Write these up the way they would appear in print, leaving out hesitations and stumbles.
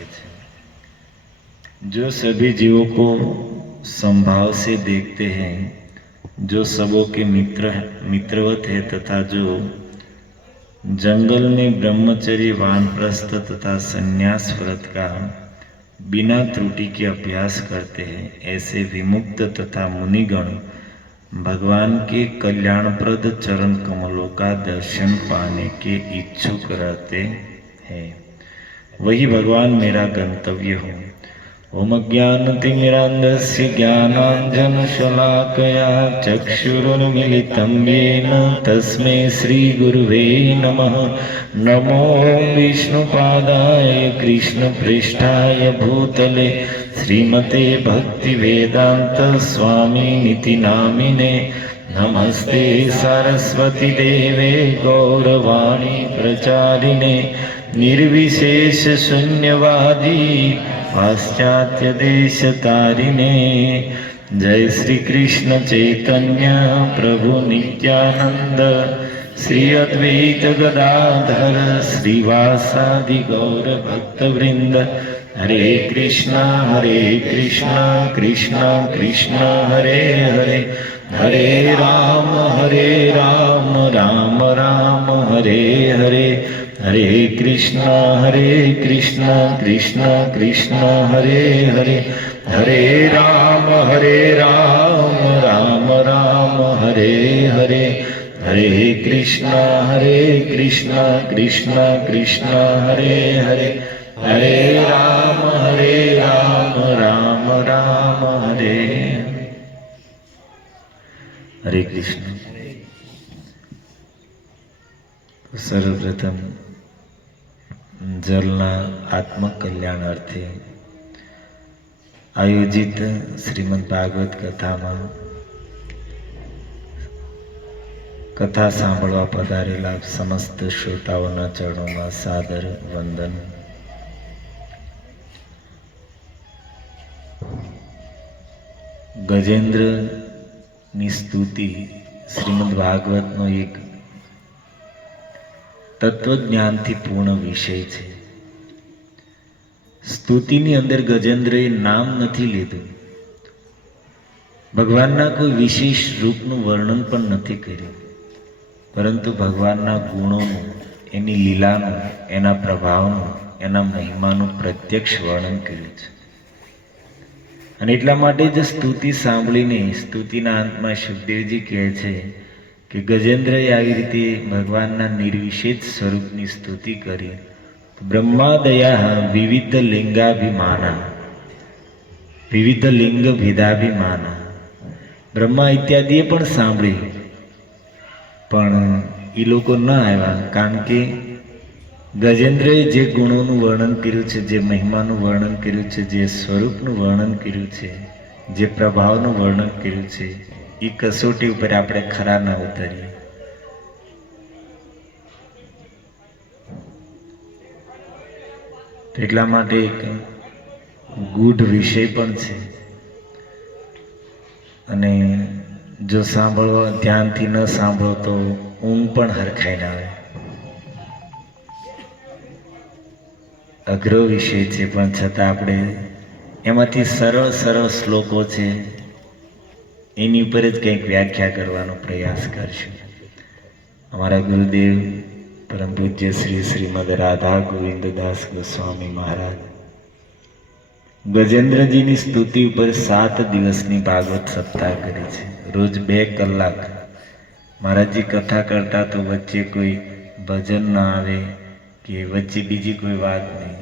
वाक्य है। जो सभी जीवों को संभाव से देखते हैं, जो सबों के मित्रवत है तथा जो जंगल में ब्रह्मचर्य वानप्रस्थ तथा संन्यास व्रत का बिना त्रुटि के अभ्यास करते हैं, ऐसे विमुक्त तथा मुनिगण भगवान के कल्याणप्रद चरण कमलों का दर्शन पाने के इच्छुक रहते हैं। वही भगवान मेरा गंतव्य हो। ओम ज्ञानतिमिरान्धस्य ज्ञानाञ्जनशलाकया चक्षुरुन्मिलितं येन तस्मै श्रीगुरुवे नमः। नमो विष्णुपादाय कृष्णप्रेष्ठाय भूतले श्रीमते भक्तिवेदान्त स्वामिनिति नामिने। नमस्ते सरस्वती देवे गौरवाणी प्रचारिणे निर्विशेष शून्यवादी पाश्चात्य देश तारिणे। जय श्री कृष्ण चैतन्य प्रभु नित्यानंद श्री अद्वैत गदाधर श्रीवासादि गौर भक्तवृंद। हरे कृष्णा कृष्णा कृष्णा हरे हरे, हरे राम राम राम हरे हरे, हरे कृष्णा कृष्णा कृष्णा हरे हरे, हरे राम राम राम हरे हरे, हरे कृष्णा कृष्णा कृष्णा हरे हरे, हरे राम राम राम हरे हरे। हरे कृष्ण। सर्वप्रथम जलना आत्मकल्याणार्थे आयोजित श्रीमद् भागवत कथाમાં કથા સાંભળવા પધારેલા સમસ્ત શ્રોતાઓના ચરણોમાં સાદર વંદન। ગજેન્દ્રની સ્તુતિ શ્રીમદ્ ભાગવતનો એક તત્વજ્ઞાનથી પૂર્ણ વિષય છે। સ્તુતિની અંદર ગજેન્દ્રએ નામ નથી લીધું, ભગવાનના કોઈ વિશેષ રૂપનું વર્ણન પણ નથી કર્યું, પરંતુ ભગવાનના ગુણોનું, એની લીલાનું, એના પ્રભાવનું, એના મહિમાનું પ્રત્યક્ષ વર્ણન કર્યું છે। અને એટલા માટે જ સ્તુતિ સાંભળીને સ્તુતિના અંતમાં સુખદેવજી કહે છે કે ગજેન્દ્રએ આવી રીતે ભગવાનના નિર્વિશેષ સ્વરૂપની સ્તુતિ કરી। બ્રહ્માદયા વિવિધ લિંગાભિમાના, વિવિધ લિંગ ભેદાભિમાના, બ્રહ્મા ઇત્યાદિએ પણ સાંભળી, પણ એ લોકો ન આવ્યા, કારણ કે ગજેન્દ્રએ જે ગુણોનું વર્ણન કર્યું છે, જે મહિમાનું વર્ણન કર્યું છે, જે સ્વરૂપનું વર્ણન કર્યું છે, જે પ્રભાવનું વર્ણન કર્યું છે, એ કસોટી ઉપર આપણે ખરા ન ઉતરીએ। એટલા માટે એક ગૂઢ વિષય પણ છે, અને જો સાંભળવા ધ્યાનથી ન સાંભળો તો ઊંઘ પણ હરખાઈ ના આવે। અઘરો વિષય છે, પણ છતાં આપણે એમાંથી સરળ શ્લોકો છે એની ઉપર જ કંઈક વ્યાખ્યા કરવાનો પ્રયાસ કરશું। અમારા ગુરુદેવ પરમ પૂજ્ય શ્રી શ્રીમદ રાધા ગોવિંદદાસ ગોસ્વામી મહારાજ ગજેન્દ્રજીની સ્તુતિ ઉપર 7 દિવસની ભાગવત સપ્તાહ કરી છે। રોજ 2 કલાક મહારાજજી કથા કરતા તો વચ્ચે કોઈ ભજન ના આવે કે વચ્ચે બીજી કોઈ વાત નહીં,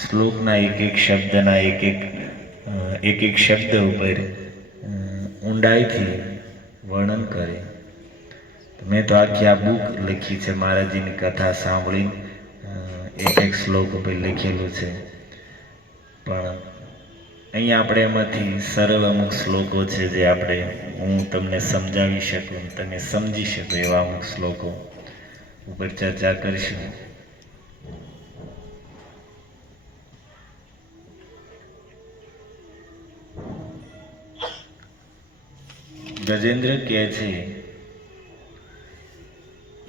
શ્લોકના એક શબ્દના એક શબ્દ ઉપર ઊંડાઈથી વર્ણન કરે। મેં તો આખી આ બુક લખી છે, મહારાજજીની કથા સાંભળી એક શ્લોક ઉપર લખેલું છે, પણ અહીંયા આપણે એમાંથી સરળ અમુક શ્લોકો છે જે હું તમને સમજાવી શકું, તમે સમજી શકો એવા અમુક શ્લોકો ઉપર ચર્ચા કરીશું। ગજેન્દ્ર કહે છે,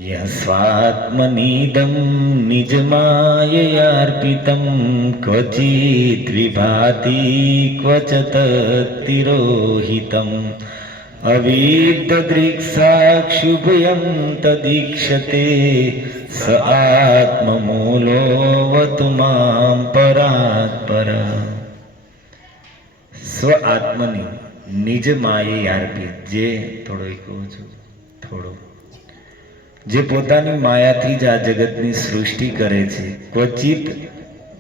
યસ્વાત્મનિદં નિજમાયયાર્પિतं ક્વચિત વિભાતિ ક્વચ તત્તિરોહિતम् અવિદ્દૃક્સાક્ષુભયં તદીક્ષતે સ આત્મમૂલોऽવતુ માં પરાત્પર. સ્વ આત્મની નિજ માયે અર્પિત, જે થોડો કહું છું થોડો જે પોતાની માયાથી જ આ જગતની સૃષ્ટિ કરે છે. ક્વચિત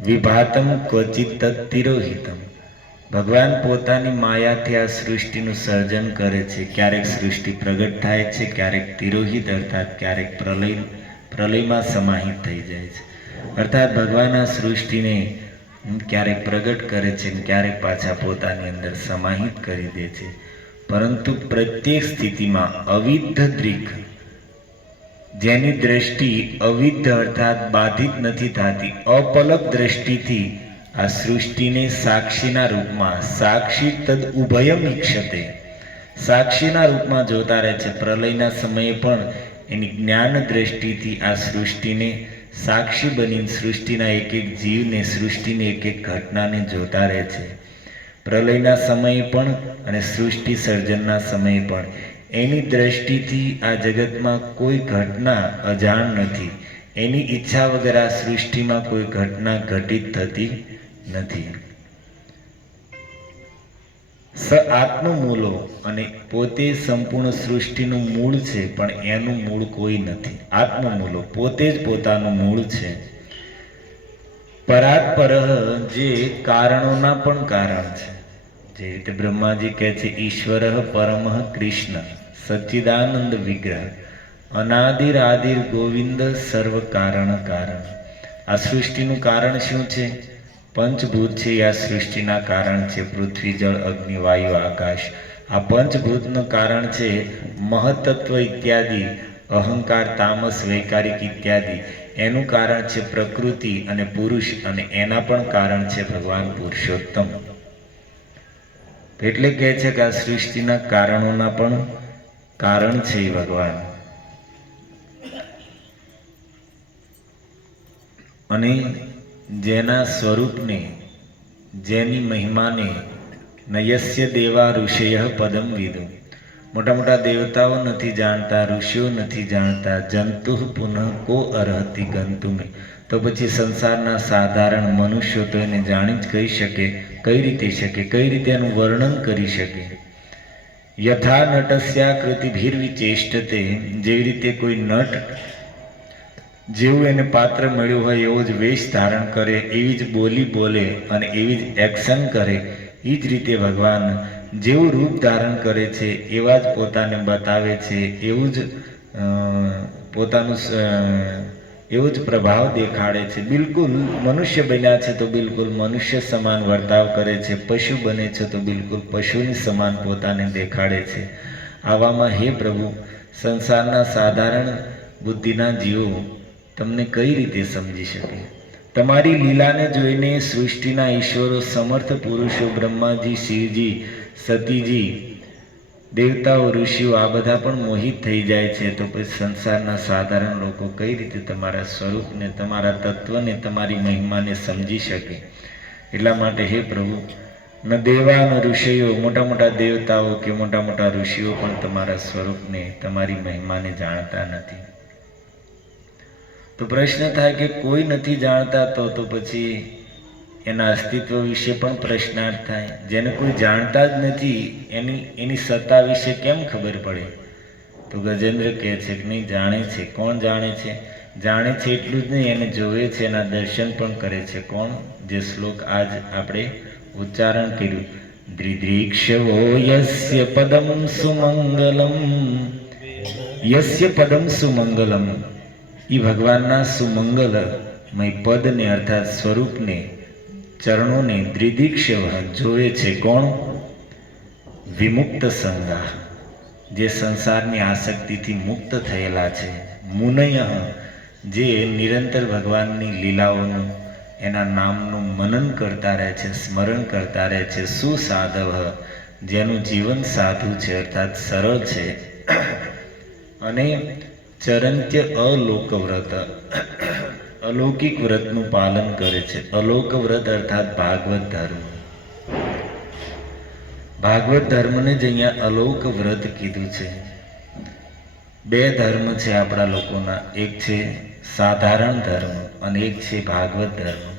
વિભાતમ ક્વચિત તત્તિરોહિતમ. ભગવાન પોતાની માયાથી આ સૃષ્ટિનું સર્જન કરે છે. ક્યારેક સૃષ્ટિ પ્રગટ થાય છે, ક્યારેક તિરોહિત અર્થાત ક્યારેક પ્રલયમાં સમાહિત થઈ જાય છે. અર્થાત ભગવાન આ સૃષ્ટિને ક્યારેક પ્રગટ કરે છે અને ક્યારેક પાછા પોતાની અંદર સમાહિત કરી દે છે. પરંતુ પ્રત્યેક સ્થિતિમાં અવિદ્ધ દૃક, જેની દ્રષ્ટિ અવિદ્ધ અર્થાત બાધિત નથી થતી, અપલક દ્રષ્ટિથી આ સૃષ્ટિને સાક્ષીના રૂપમાં, સાક્ષી તદ ઉભયમ ઈક્ષતે, સાક્ષીના રૂપમાં જોતા રહે છે. પ્રલયના સમયે પણ એની જ્ઞાન દ્રષ્ટિથી આ સૃષ્ટિને સાક્ષી બની સૃષ્ટિના એક એક જીવને, સૃષ્ટિની એક એક ઘટનાને જોતા રહે છે. પ્રલયના સમયે પણ અને સૃષ્ટિ સર્જનના સમયે પણ એની દ્રષ્ટિથી આ જગતમાં કોઈ ઘટના અજાણ નથી. એની ઈચ્છા વગર આ સૃષ્ટિમાં કોઈ ઘટના ઘટિત થતી નથી. સ આત્મમૂલો, અને પોતે સંપૂર્ણ સૃષ્ટિનું મૂળ છે, પણ એનું મૂળ કોઈ નથી. આત્મમૂલો, પોતે જ પોતાનું મૂળ છે. પરાત્પર, જે કારણોના પણ કારણ છે. જે રીતે બ્રહ્માજી કહે છે, ઈશ્વર પરમઃ કૃષ્ણ સચ્ચિદાનંદ વિગ્રહ અનાદિરાદિર ગોવિંદ સર્વ કારણ કારણ. આ સૃષ્ટિનું કારણ શું છે? પંચભૂત છે. આ સૃષ્ટિના કારણ છે પૃથ્વી, જળ, અગ્નિ, વાયુ, આકાશ. આ પંચભૂતનું કારણ છે મહતત્વ ઇત્યાદિ, અહંકાર, તામસ, વૈકારિક ઇત્યાદિ. એનું કારણ છે પ્રકૃતિ અને પુરુષ, અને એના પણ કારણ છે ભગવાન પુરુષોત્તમ. એટલે કહે છે કે આ સૃષ્ટિના કારણોના પણ કારણ છે ભગવાન. અને જેના સ્વરૂપને, જેની મહિમાને નયસ્ય દેવા ઋષય પદમ વિદુ. મોટા મોટા દેવતાઓ નથી જાણતા, ઋષિઓ નથી જાણતા. જંતુ પુનઃ કો અર્હતિ ગંતુમે. તો પછી સંસારના સાધારણ મનુષ્યો તો એને જાણી જ કહી શકે? કઈ રીતે શકે? કઈ રીતે એનું વર્ણન કરી શકે? યથા નટસ્યાકૃતિભિર્વિચેષ્ટતે. જેવી રીતે કોઈ નટ જેવું એને પાત્ર મળ્યું હોય એવો જ વેશ ધારણ કરે, એવી જ બોલી બોલે અને એવી જ એક્શન કરે, એ જ રીતે ભગવાન જેવું રૂપ ધારણ કરે છે એવા જ પોતાને બતાવે છે, એવું જ પોતાનું એવું જ પ્રભાવ દેખાડે છે. બિલકુલ મનુષ્ય બન્યા છે તો બિલકુલ મનુષ્ય સમાન વર્તાવ કરે છે. પશુ બને છે તો બિલકુલ પશુની સમાન પોતાને દેખાડે છે. આવામાં હે પ્રભુ, સંસારના સાધારણ બુદ્ધિના જીવો તમને કઈ રીતે સમજી શકે? તમારી લીલાને જોઈને સૃષ્ટિના ઈશ્વરો, સમર્થ પુરુષો, બ્રહ્માજી, શિવજી, સતીજી, દેવતાઓ, ઋષિઓ આ બધા પણ મોહિત થઈ જાય છે. તો પછી સંસારના સાધારણ લોકો કઈ રીતે તમારા સ્વરૂપને, તમારા તત્વને, તમારી મહિમાને સમજી શકે? એટલા માટે હે પ્રભુ, ન દેવા ન ઋષિઓ, મોટા મોટા દેવતાઓ કે મોટા મોટા ઋષિઓ પણ તમારા સ્વરૂપને, તમારી મહિમાને જાણતા નથી. તો પ્રશ્ન થાય કે કોઈ નથી જાણતા તો પછી એના અસ્તિત્વ વિશે પણ પ્રશ્નાર્થ થાય. જેને કોઈ જાણતા જ નથી એની સત્તા વિશે કેમ ખબર પડે? તો ગજેન્દ્ર કહે છે કે નહીં, જાણે છે. કોણ જાણે છે? જાણે છે એટલું જ નહીં, એને જોવે છે, એના દર્શન પણ કરે છે. કોણ? જે શ્લોક આજ આપણે ઉચ્ચારણ કર્યું, દ્રિદ્રીક્ષવો યસ્ય પદમ સુમંગલમ. યસ્ય પદમ સુમંગલમ, એ ભગવાનના સુમંગલમય પદને અર્થાત સ્વરૂપને, ચરણોને દ્રિદીક્ષવ જોવે છે. કોણ? વિમુક્ત સંગા, જે સંસારની આસક્તિથી મુક્ત થયેલા છે. મુનય, જે નિરંતર ભગવાનની લીલાઓનું, એના નામનું મનન કરતા રહે છે, સ્મરણ કરતા રહે છે. સુસાધવ, જેનું જીવન સાધુ છે અર્થાત સરળ છે. અને ચરંત્ય અલોક વ્રત, અલૌકિક વ્રતનું પાલન કરે છે. અલોક વ્રત અર્થાત ભાગવત ધર્મ. ભાગવત ધર્મને જ અહીંયા અલૌક વ્રત કીધું છે. બે ધર્મ છે આપણા લોકોના, એક છે સાધારણ ધર્મ અને એક છે ભાગવત ધર્મ.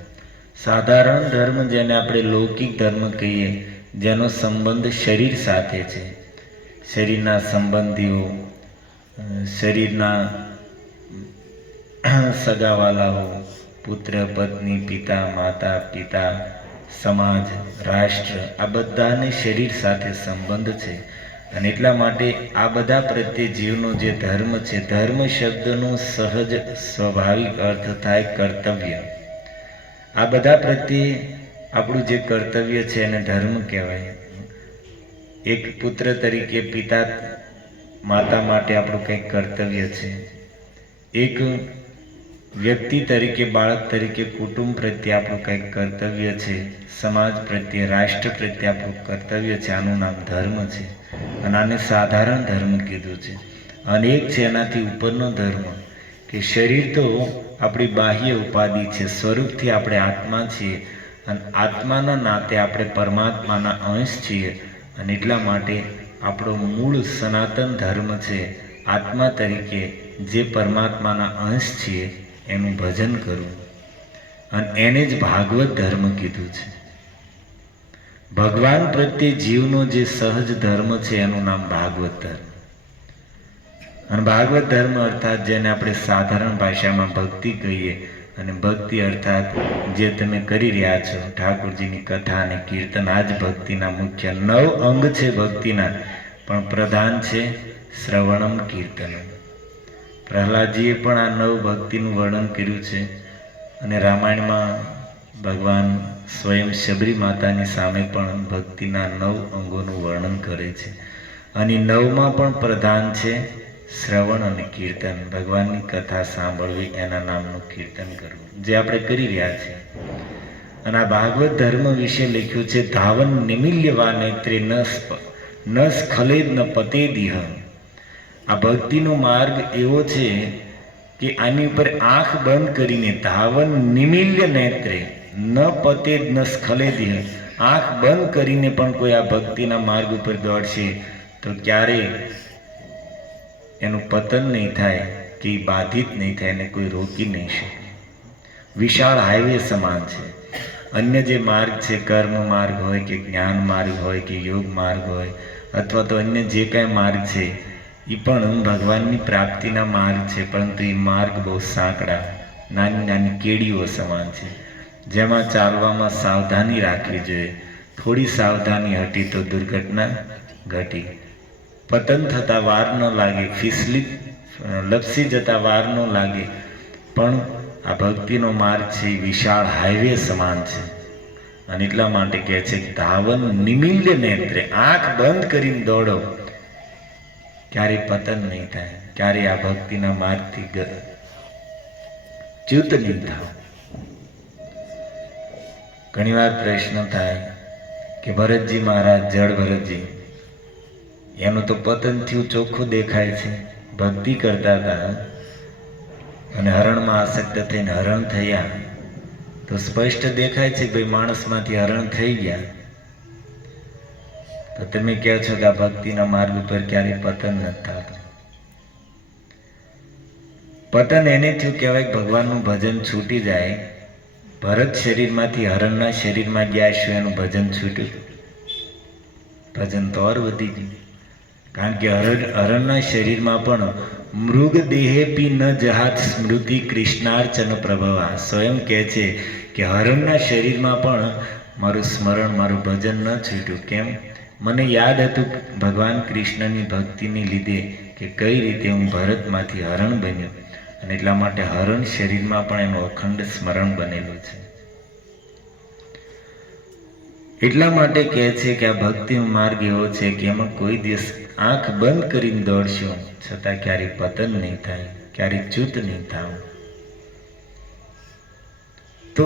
સાધારણ ધર્મ જેને આપણે લૌકિક ધર્મ કહીએ, જેનો સંબંધ શરીર સાથે છે, શરીરના સંબંધીઓ, શરીરના સગાવાલાઓ, પુત્ર પત્ની, પિતા માતા, પિતા, સમાજ, રાષ્ટ્ર, આ બધાને શરીર સાથે સંબંધ છે. અને એટલા માટે આ બધા પ્રત્યે જીવનો જે ધર્મ છે, ધર્મ શબ્દનો સહજ સ્વાભાવિક અર્થ થાય કર્તવ્ય. આ બધા પ્રત્યે આપણું જે કર્તવ્ય છે એને ધર્મ કહેવાય. એક પુત્ર તરીકે પિતા માતા માટે આપણું કંઈક કર્તવ્ય છે. એક વ્યક્તિ તરીકે, બાળક તરીકે કુટુંબ પ્રત્યે આપણું કંઈક કર્તવ્ય છે. સમાજ પ્રત્યે, રાષ્ટ્ર પ્રત્યે આપણું કર્તવ્ય છે. આનું નામ ધર્મ છે. અને આને સાધારણ ધર્મ કીધું છે. અને એક છે એનાથી ઉપરનો ધર્મ, કે શરીર તો આપણી બાહ્ય ઉપાધિ છે, સ્વરૂપથી આપણે આત્મા છીએ. અને આત્માના નાતે આપણે પરમાત્માના અંશ છીએ. અને એટલા માટે આપણો મૂળ સનાતન ધર્મ છે આત્મા તરીકે જે પરમાત્માના અંશ છીએ એનું ભજન કરવું. અને એને જ ભાગવત ધર્મ કીધું છે. ભગવાન પ્રત્યે જીવનો જે સહજ ધર્મ છે એનું નામ ભાગવત ધર્મ. અને ભાગવત ધર્મ અર્થાત જેને આપણે સાધારણ ભાષામાં ભક્તિ કહીએ, અને ભક્તિ અર્થાત જે તમે કરી રહ્યા છો ઠાકોરજીની કથા અને કીર્તન, આ જ ભક્તિના મુખ્ય 9 અંગ છે ભક્તિના. પણ પ્રધાન છે શ્રવણમ કીર્તનમ. પ્રહલાદજીએ પણ આ 9 ભક્તિનું વર્ણન કર્યું છે. અને રામાયણમાં ભગવાન સ્વયં શબરી માતાની સામે પણ ભક્તિના 9 અંગોનું વર્ણન કરે છે. અને 9માં પણ પ્રધાન છે શ્રવણ અને કીર્તન. ભગવાનની કથા સાંભળવી, એના નામનું કીર્તન કરવું, જે આપણે કરી રહ્યા છીએ. અને આ ભાગવત ધર્મ વિશે લખ્યું છે, ધાવન નિમિલ્યવા નેત્રે ન સ્ખલેદ ન પતેદિહ. આ ભક્તિનો માર્ગ એવો છે કે આની ઉપર આંખ બંધ કરીને, ધાવન નિમિલ્ય નેત્રે ન પતેદ ન સ્ખલેદિહ, આંખ બંધ કરીને પણ કોઈ આ ભક્તિના માર્ગ ઉપર દોડશે તો ક્યારેય એનું પતન નહીં થાય, કે બાધિત નહીં થાય, એને કોઈ રોકી નહીં શકે. વિશાળ હાઈવે સમાન છે. અન્ય જે માર્ગ છે, કર્મ માર્ગ હોય કે જ્ઞાન માર્ગ હોય કે યોગ માર્ગ હોય, અથવા તો અન્ય જે કાંઈ માર્ગ છે એ પણ ભગવાનની પ્રાપ્તિના માર્ગ છે. પરંતુ એ માર્ગ બહુ સાંકડા, નાની નાની કેડીઓ સમાન છે, જેમાં ચાલવામાં સાવધાની રાખવી જોઈએ. થોડી સાવધાની હટી તો દુર્ઘટના ઘટી. પતન થતાં વાર ન લાગે, લપસી જતાં વાર ન લાગે. પણ આ ભક્તિનો માર્ગ છે એ વિશાળ હાઈવે સમાન છે. અને એટલા માટે કહે છે ધાવન નિમિલ્ય નેત્રે, આંખ બંધ કરીને દોડો, ક્યારેય પતન નહીં થાય, ક્યારેય આ ભક્તિના માર્ગથી ચ્યુત નહીં થાવ. ઘણીવાર પ્રશ્ન થાય કે ભરતજી મહારાજ, જળ ભરતજી, એનું તો પતન થયું ચોખ્ખું દેખાય છે. ભક્તિ કરતા હતા અને હરણમાં આસક્ત થઈને હરણ થયા તો સ્પષ્ટ દેખાય છે ભાઈ માણસમાંથી હરણ થઈ ગયા. તો તમે કહો છો કે આ ભક્તિના માર્ગ ઉપર ક્યારેય પતન નથી થતું. પતન એને થયું કહેવાય ભગવાનનું ભજન છૂટી જાય. ભરત શરીરમાંથી હરણના શરીરમાં ગયા શું એનું ભજન છૂટ્યું? ભજન તો ઓર વધી ગયું. કારણ કે હરણના શરીરમાં પણ મૃગ દેહેપી ન જહાત સ્મૃતિ કૃષ્ણાર્ચન પ્રભવા. સ્વયં કહે છે કે હરણના શરીરમાં પણ મારું સ્મરણ, મારું ભજન ન છૂટ્યું. કેમ? મને યાદ હતું ભગવાન કૃષ્ણની ભક્તિને લીધે કે કઈ રીતે હું ભરતમાંથી હરણ બન્યો. અને એટલા માટે હરણ શરીરમાં પણ એનું અખંડ સ્મરણ બનેલું છે. એટલા માટે કહે છે કે આ ભક્તિનો માર્ગ એવો છે કે એમાં કોઈ દિવસ આંખ બંધ કરીને દોડશો છતાં ક્યારેય પતન નહીં થાય, ક્યારેય ચ્યુત નહીં થાવ. તો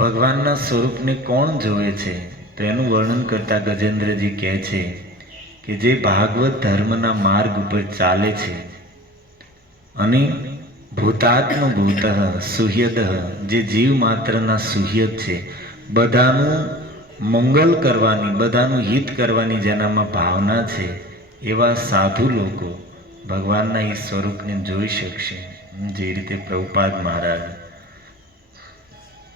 ભગવાનના સ્વરૂપને કોણ જોવે છે? તો એનું વર્ણન કરતા ગજેન્દ્રજી કહે છે કે જે ભાગવત ધર્મના માર્ગ ઉપર ચાલે છે અને ભૂતાત્મ ભૂત સુહ્યદ, જે જીવ માત્રના સુહ્યદ છે, બધાનું મંગલ કરવાની, બધાનું હિત કરવાની જેનામાં ભાવના છે, એવા સાધુ લોકો ભગવાનના એ સ્વરૂપને જોઈ શકશે. જે રીતે પ્રભુપાદ મહારાજ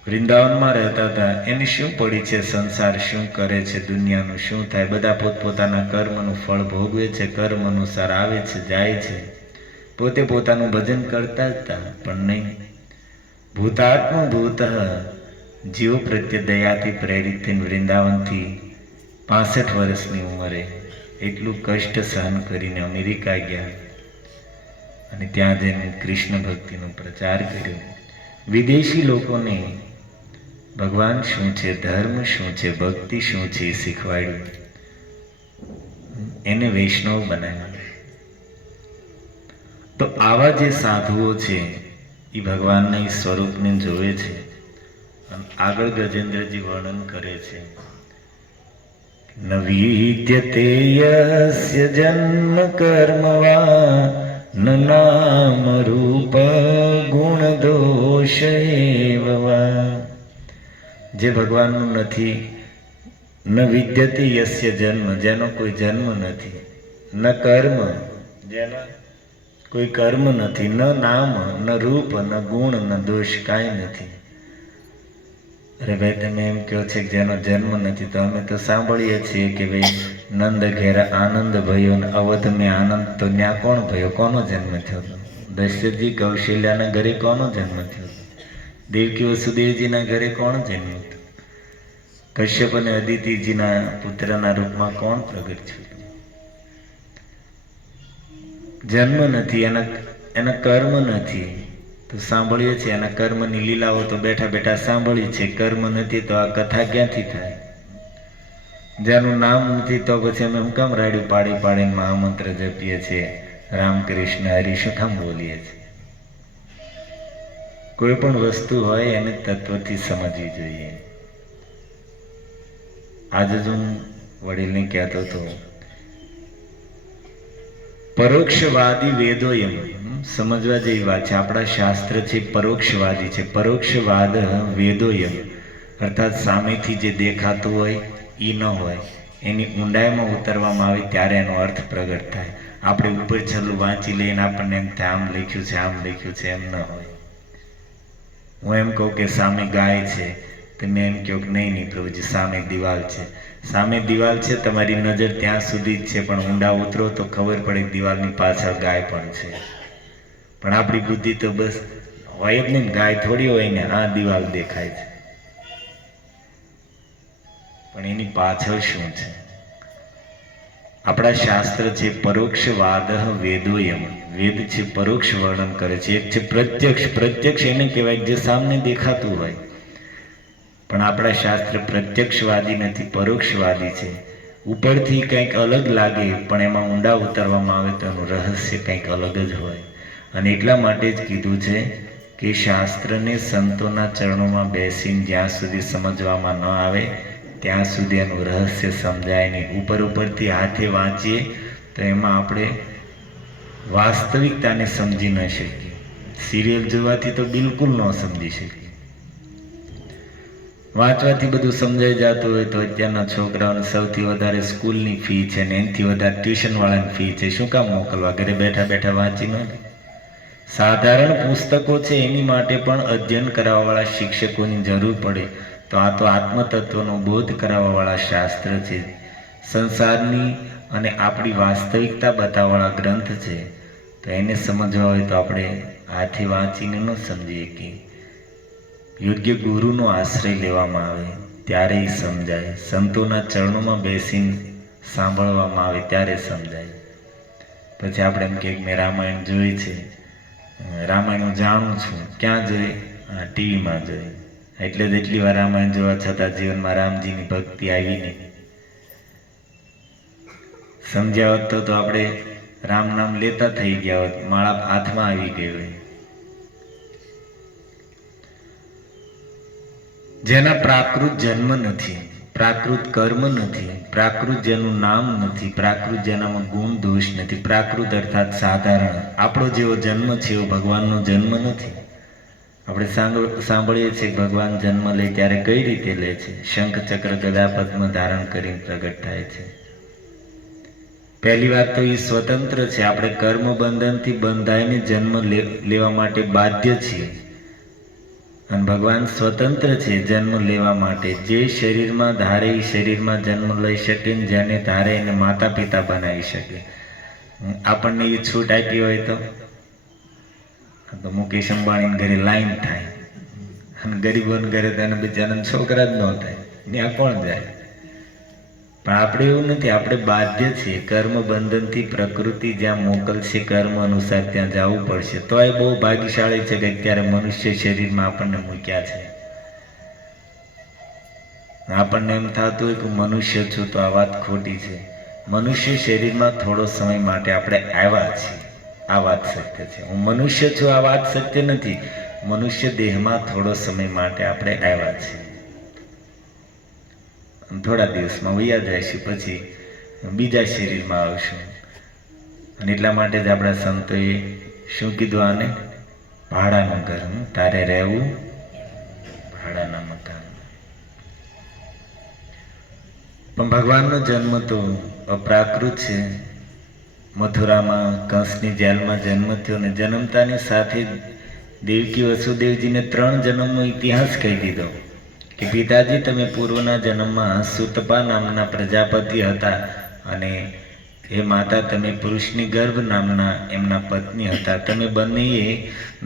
વૃંદાવનમાં રહેતા હતા, એની શું પડી છે, સંસાર શું કરે છે, દુનિયાનું શું થાય, બધા પોતપોતાના કર્મનું ફળ ભોગવે છે, કર્મ અનુસાર આવે છે, જાય છે, પોતે પોતાનું ભજન કરતા જ હતા. પણ નહીં, ભૂતાત્મ ભૂત જીવ પ્રત્યે દયાથી પ્રેરિત થઈને વૃંદાવનથી 65 વર્ષની ઉંમરે એટલું કષ્ટ સહન કરીને અમેરિકા ગયા અને ત્યાં જઈને કૃષ્ણ ભક્તિનો પ્રચાર કર્યો. વિદેશી લોકોને ભગવાન શું છે, ધર્મ શું છે, ભક્તિ શું છે એ શીખવાડ્યું. એને વૈષ્ણવ બનાવ્યા. તો આવા જે સાધુઓ છે એ ભગવાનના એ સ્વરૂપને જોવે છે. અને આગળ ગજેન્દ્રજી વર્ણન કરે છે, ન વિદ્યતે યસ્ય જન્મ કર્મ વા ન નામ રૂપ ગુણ દોષ એવ વા. જે ભગવાનનું નથી, ન વિદ્યતે યસ્ય જન્મ, જેનો કોઈ જન્મ નથી, ન કર્મ, જેના કોઈ કર્મ નથી, ન નામ, ન રૂપ, ન ગુણ, ન દોષ, કાંઈ નથી. અરે ભાઈ, તમે એમ કહો છો કે જેનો જન્મ નથી, તો અમે તો સાંભળીએ છીએ કે ભાઈ નંદ ઘેર આનંદ ભયો ને અવધ મેં આનંદ, તો ત્યાં કોણ ભયો, કોનો જન્મ થયો હતો? દશરથજી કૌશલ્યાના ઘરે કોનો જન્મ થયો હતો? દેવકી વસુદેવજીના ઘરે કોણ જન્મ્યું હતું? કશ્યપ અને અદિતિજીના પુત્રના રૂપમાં કોણ પ્રગટ થયું? જન્મ નથી, એના કર્મ નથી, તો સાંભળીએ છીએ એના કર્મની લીલાઓ તો બેઠા બેઠા સાંભળીએ છીએ. કર્મ નથી તો આ કથા ક્યાંથી થાય? જેનું નામ નથી તો પછી અમે શું કામ રાડ્યું પાડી પાડીને મહામંત્ર જપીએ છીએ, રામ કૃષ્ણ હરિ શું કામ બોલીએ છીએ? કોઈ પણ વસ્તુ હોય એને તત્વથી સમજવી જોઈએ. આજે જ હું વડીલને કહેતો હતો, પરોક્ષવાદી વેદોયમ, સમજવા જેવી વાત છે. આપણા શાસ્ત્ર છે પરોક્ષવાદી છે. પરોક્ષવાદ વેદોયમ, અર્થાત સામેથી જે દેખાતું હોય એ ન હોય, એની ઊંડાઈમાં ઉતરવામાં આવે ત્યારે એનો અર્થ પ્રગટ થાય. આપણે ઉપર છેલ્લું વાંચી લઈને આપણને એમ થાય આમ લખ્યું છે, આમ લખ્યું છે, એમ ન હોય. હું એમ કહું કે સામે ગાય છે, તમે એમ કહો કે નહીં નહીં પ્રભુજી, સામે દિવાલ છે. સામે દિવાલ છે, તમારી નજર ત્યાં સુધી જ છે, પણ ઊંડા ઉતરો તો ખબર પડે કે દિવાલની પાછળ ગાય પણ છે. પણ આપણી બુદ્ધિ તો બસ હોય જ નહીં, ગાય થોડી હોય ને આ દિવાલ દેખાય છે, પણ એની પાછળ શું છે? આપણા શાસ્ત્ર છે પરોક્ષવાદ વેદોયમ, વેદ છે પરોક્ષ વર્ણન કરે છે. એક છે પ્રત્યક્ષ. પ્રત્યક્ષ એને કહેવાય જે સામને દેખાતું હોય. પણ આપણા શાસ્ત્ર પ્રત્યક્ષવાદી નથી, પરોક્ષવાદી છે. ઉપરથી કંઈક અલગ લાગે, પણ એમાં ઊંડા ઉતરવામાં આવે તો એનું રહસ્ય કંઈક અલગ જ હોય. અને એટલા માટે જ કીધું છે કે શાસ્ત્રને સંતોના ચરણોમાં બેસીને જ્યાં સુધી સમજવામાં ન આવે ત્યાં સુધી એનું રહસ્ય સમજાય નહીં. ઉપરથી હાથે વાંચીએ તો એમાં આપણે વાસ્તવિકતાને સમજી ન શકીએ. સિરિયલ જોવાથી તો બિલકુલ ન સમજી શકીએ. વાંચવાથી બધું સમજાઈ જતું હોય તો અત્યારના છોકરાઓને સૌથી વધારે સ્કૂલની ફી છે ને એનાથી વધારે ટ્યુશનવાળાની ફી છે. શું કામ મોકલવા? ઘરે બેઠા બેઠા વાંચી ન લે. સાધારણ પુસ્તકો છે એની માટે પણ અધ્યયન કરાવવાવાળા શિક્ષકોની જરૂર પડે. તો આ તો આત્મતત્વનો બોધ કરાવવાવાળા શાસ્ત્ર છે, સંસારની અને આપણી વાસ્તવિકતા બતાવવાવાળા ગ્રંથ છે. તો એને સમજવા હોય તો આપણે હાથે વાંચીને ન સમજીએ કે યોગ્ય ગુરુનો આશ્રય લેવામાં આવે ત્યારે એ સમજાય. સંતોના ચરણોમાં બેસીને સાંભળવામાં આવે ત્યારે સમજાય. પછી આપણે એમ કે મેં રામાયણ જોઈ છે, રામાયણ હું જાણું છું. ક્યાં જોઈ? હા, ટીવીમાં જોઈ. એટલે જ એટલી વાર રામાયણ જોવા છતાં જીવનમાં રામજીની ભક્તિ આવી નહીં. સમજ્યા હોત તો આપણે રામ નામ લેતા થઈ ગયા હોત, માળા હાથમાં આવી ગઈ હોય. જેના પ્રાકૃત જન્મ નથી, પ્રાકૃત કર્મ નથી, પ્રાકૃત જેનું નામ નથી, પ્રાકૃત જેનામાં ગુણ દોષ નથી, પ્રાકૃત અર્થાત સાધારણ. આપણો જેવો જન્મ છે એવો ભગવાનનો જન્મ નથી. આપણે સાંભળીએ છીએ કે ભગવાન જન્મ લે ત્યારે કઈ રીતે લે છે? શંખ ચક્ર ગદા પદ્મ ધારણ કરીને પ્રગટ થાય છે. પહેલી વાત તો એ સ્વતંત્ર છે. આપણે કર્મ બંધનથી બંધાઈને જન્મ લેવા માટે બાધ્ય છીએ, અને ભગવાન સ્વતંત્ર છે જન્મ લેવા માટે. જે શરીરમાં ધારે એ શરીરમાં જન્મ લઈ શકે, જેને ધારે એને માતા પિતા બનાવી શકે. આપણને એ છૂટ આપી હોય તો મુકેશ અંબાણીને ઘરે લાઈન થાય, અને ગરીબોને ઘરે તો એને બિચારાને છોકરા જ ન થાય, ત્યાં કોણ જાય? પણ આપણે એવું નથી. આપણે બાધ્ય છીએ. કર્મ બંધનથી પ્રકૃતિ જ્યાં મોકલશે કર્મ અનુસાર ત્યાં જવું પડશે. તો એ બહુ ભાગ્યશાળી છે કે અત્યારે મનુષ્ય શરીરમાં આપણને મૂક્યા છે. આપણને એમ થતું હોય કે મનુષ્ય છું, તો આ વાત ખોટી છે. મનુષ્ય શરીરમાં થોડો સમય માટે આપણે આવ્યા છીએ, આ વાત સત્ય છે. હું મનુષ્ય છું આ વાત સત્ય નથી. મનુષ્ય દેહમાં થોડો સમય માટે આપણે આવ્યા છીએ, થોડા દિવસમાં વયા જઈશું, પછી બીજા શરીરમાં આવશું. અને એટલા માટે જ આપણા સંતોએ શું કીધું આને? ભાડાનું ઘર. તારે રહેવું ભાડાના મકાન. પણ ભગવાનનો જન્મ તો અપ્રાકૃત છે. મથુરામાં કંસની જેલમાં જન્મ થયો, અને જન્મતાની સાથે જ દેવકી વસુદેવજીને 3 જન્મનો ઇતિહાસ કહી દીધો કે પિતાજી, તમે પૂર્વના જન્મમાં સુતપા નામના પ્રજાપતિ હતા, અને હે માતા, તમે પુરુષની ગર્ભ નામના એમના પત્ની હતા. તમે બંનેએ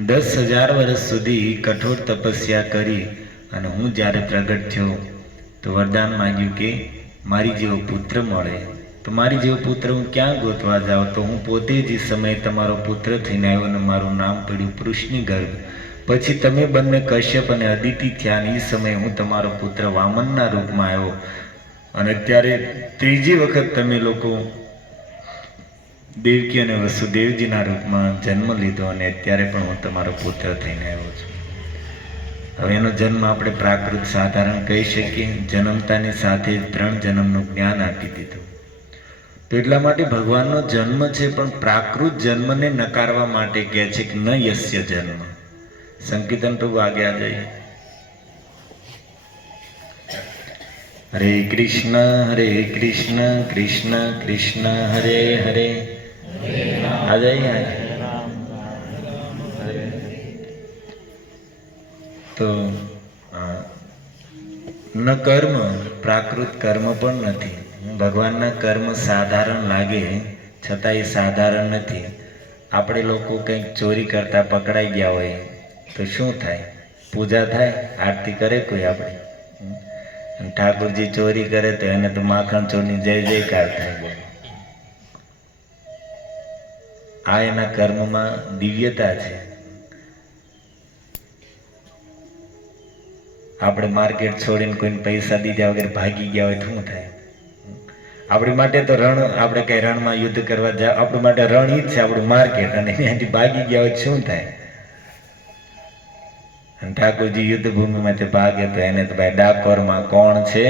10,000 વર્ષ સુધી કઠોર તપસ્યા કરી, અને હું જ્યારે પ્રગટ થયો તો વરદાન માંગ્યું કે મારી જેવો પુત્ર મળે. તો મારી જેવો પુત્ર હું ક્યાં ગોતવા જાઉં? તો હું પોતે જ એ સમયે તમારો પુત્ર થઈને આવ્યો, અને મારું નામ પડ્યું પુરુષની ગર્ભ. પછી તમે બંને કશ્યપ અને અદિતિ થયા, અને એ સમયે હું તમારો પુત્ર વામનના રૂપમાં આવ્યો, અને અત્યારે ત્રીજી વખત તમે લોકો દેવકી અને વસુદેવજીના રૂપમાં જન્મ લીધો, અને અત્યારે પણ હું તમારો પુત્ર થઈને આવ્યો છું. હવે એનો જન્મ આપણે પ્રાકૃત સાધારણ કહી શકીએ. જન્મતાની સાથે 3 જન્મનું જ્ઞાન આપી દીધું. તો એટલા માટે ભગવાનનો જન્મ છે, પણ પ્રાકૃત જન્મને નકારવા માટે કહે છે કે ન યસ્ય જન્મ. સંકીર્તન પ્રભુ આગળ જઈએ. હરે કૃષ્ણ કૃષ્ણ કૃષ્ણ હરે હરે. આ જઈએ. તો ન કર્મ, પ્રાકૃત કર્મ પણ નથી. ભગવાનના કર્મ સાધારણ લાગે, છતાં એ સાધારણ નથી. આપણે લોકો કંઈક ચોરી કરતા પકડાઈ ગયા હોય તો શું થાય? પૂજા થાય, આરતી કરે કોઈ આપણે. ઠાકોરજી ચોરી કરે તો એને તો માખણ ચોરની જય જયકાર થાય. આ એના કર્મમાં દિવ્યતા છે. આપણે માર્કેટ છોડીને કોઈને પૈસા દીધા વગર ભાગી ગયા હોય તો શું થાય? આપણી માટે તો રણ, આપણે કઈ રણમાં યુદ્ધ કરવા જાય, આપણી માટે રણ ઈ જ છે આપણું માર્કેટ, અને ત્યાંથી ભાગી ગયા હોય શું થાય? અને ઠાકોરજી યુદ્ધ ભૂમિમાંથી ભાગે તો એને તો ભાઈ ડાકોરમાં કોણ છે?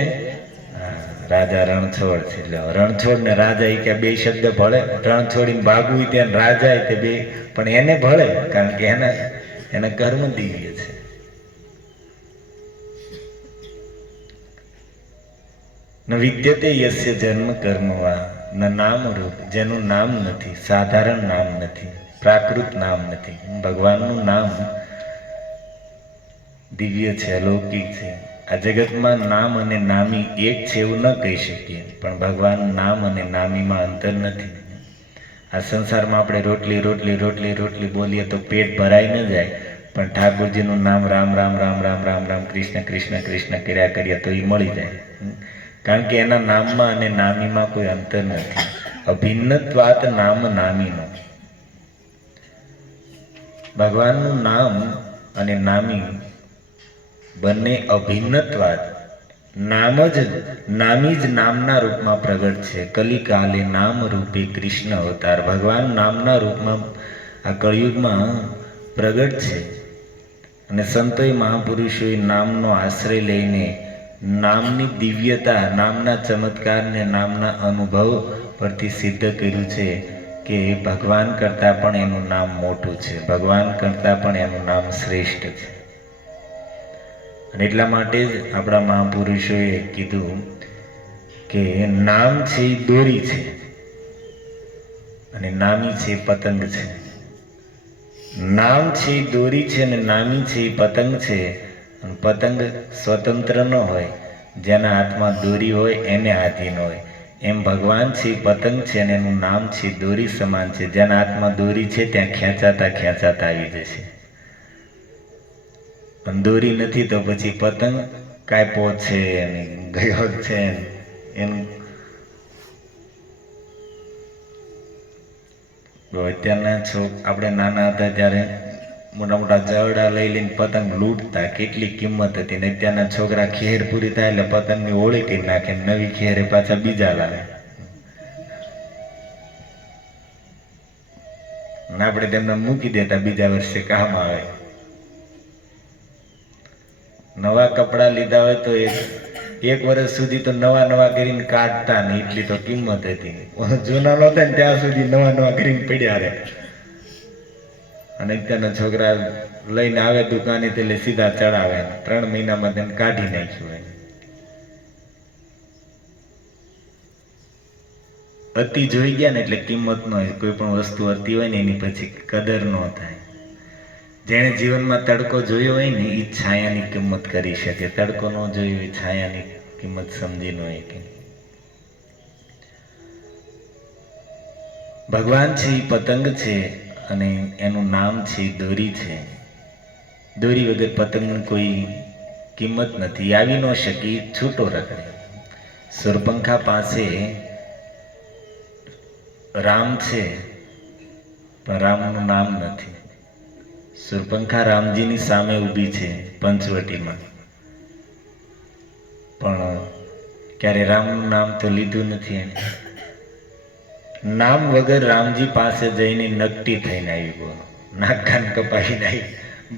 રાજા રણછોડ છે. એટલે રણછોડ ને રાજા એ કે બે શબ્દ ભળે. રણ છોડીને ભાગવું ત્યાં રાજા તે બે, પણ એને ભળે, કારણ કે એના કર્મ દિવ્ય છે. ન વિદ્યતે યસ્ય જન્મ કર્મવા ન નામ રૂપ. જેનું નામ નથી, સાધારણ નામ નથી, પ્રાકૃત નામ નથી. ભગવાનનું નામ દિવ્ય છે, અલૌકિક છે. આ જગતમાં નામ અને નામી એક છે એવું ન કહી શકીએ, પણ ભગવાન નામ અને નામીમાં અંતર નથી. આ સંસારમાં આપણે રોટલી રોટલી રોટલી રોટલી બોલીએ તો પેટ ભરાઈ ન જાય, પણ ઠાકોરજીનું નામ રામ રામ રામ રામ રામ રામ કૃષ્ણ કૃષ્ણ કૃષ્ણ કર્યા કરીએ તો એ મળી જાય. કારણ કે એના નામમાં અને નામીમાં કોઈ અંતર નથી. અભિન્નત્વાત નામ નામીનો. ભગવાનનું નામ અને નામી બંને અભિન્નત્વાત. નામી જ નામના રૂપમાં પ્રગટ છે. કલિકાલે નામ રૂપે કૃષ્ણ અવતાર. ભગવાન નામના રૂપમાં આ કળિયુગમાં પ્રગટ છે, અને સંતોએ મહાપુરુષોએ નામનો આશ્રય લઈને નામની દિવ્યતા, નામના ચમત્કારને, નામના અનુભવ પરથી સિદ્ધ કર્યું છે કે ભગવાન કરતાં પણ એનું નામ મોટું છે, ભગવાન કરતાં પણ એનું નામ શ્રેષ્ઠ છે. અને એટલા માટે જ આપણા મહાપુરુષોએ કીધું કે નામ છે એ દોરી છે અને નામી છે એ પતંગ છે. નામ છે એ દોરી છે અને નામી છે એ પતંગ છે. અને પતંગ સ્વતંત્ર ન હોય, જેના હાથમાં દોરી હોય એને આધીન હોય. એમ ભગવાન છે એ પતંગ છે અને એનું નામ છે દોરી સમાન છે. જેના હાથમાં દોરી છે ત્યાં ખેંચાતા ખેંચાતા આવી જશે. પણ દોરી નથી તો પછી પતંગ કાપ્યો છે અને ગયો છે એનું. અત્યારના આપણે નાના હતા ત્યારે મોટા મોટા જરડા લઈ લઈને પતંગ લૂંટતા, કેટલી કિંમત હતી. ને અત્યારના છોકરા ખેર પૂરી થાય એટલે પતંગની હોળી કરી નાખે, નવી ખેરે પાછા બીજા લાવે. આપણે તેમને મૂકી દેતા, બીજા વર્ષે કામ આવે. નવા કપડા લીધા હોય તો એક વર્ષ સુધી તો નવા નવા કરીને કાઢતા ને, એટલી તો કિંમત હતી. જૂના નહોતા ને ત્યાં સુધી નવા નવા કરીને પડ્યા રહે. અને અત્યારના છોકરા લઈને આવે દુકાને એટલે સીધા ચડાવે, 3 મહિનામાં તેને કાઢી નાખ્યું હોય. અતિ જોઈ ગયા ને એટલે કિંમત ન હોય. કોઈ પણ વસ્તુ અતિ હોય ને એની પછી કદર ન થાય. જેણે જીવનમાં તડકો જોયો હોય ને એ છાયાની કિંમત કરી શકે. તડકો ન જોયો હોય છાયાની કિંમત સમજી ન હોય. કે ભગવાન છે એ પતંગ છે અને એનું નામ છે દોરી છે. દોરી વગર પતંગની કોઈ કિંમત નથી. આવી ન શકી, છૂટો રખડે. સુરપંખા પાસે રામ છે પણ રામનું નામ નથી. સુરપંખા રામજીની સામે ઊભી છે પંચવટીમાં, પણ ક્યારે રામનું નામ તો લીધું નથી એને. નામ વગર રામજી પાસે જઈને નકટી થઈને આવી, બોલો, નાક કાન કપાઈને આવી.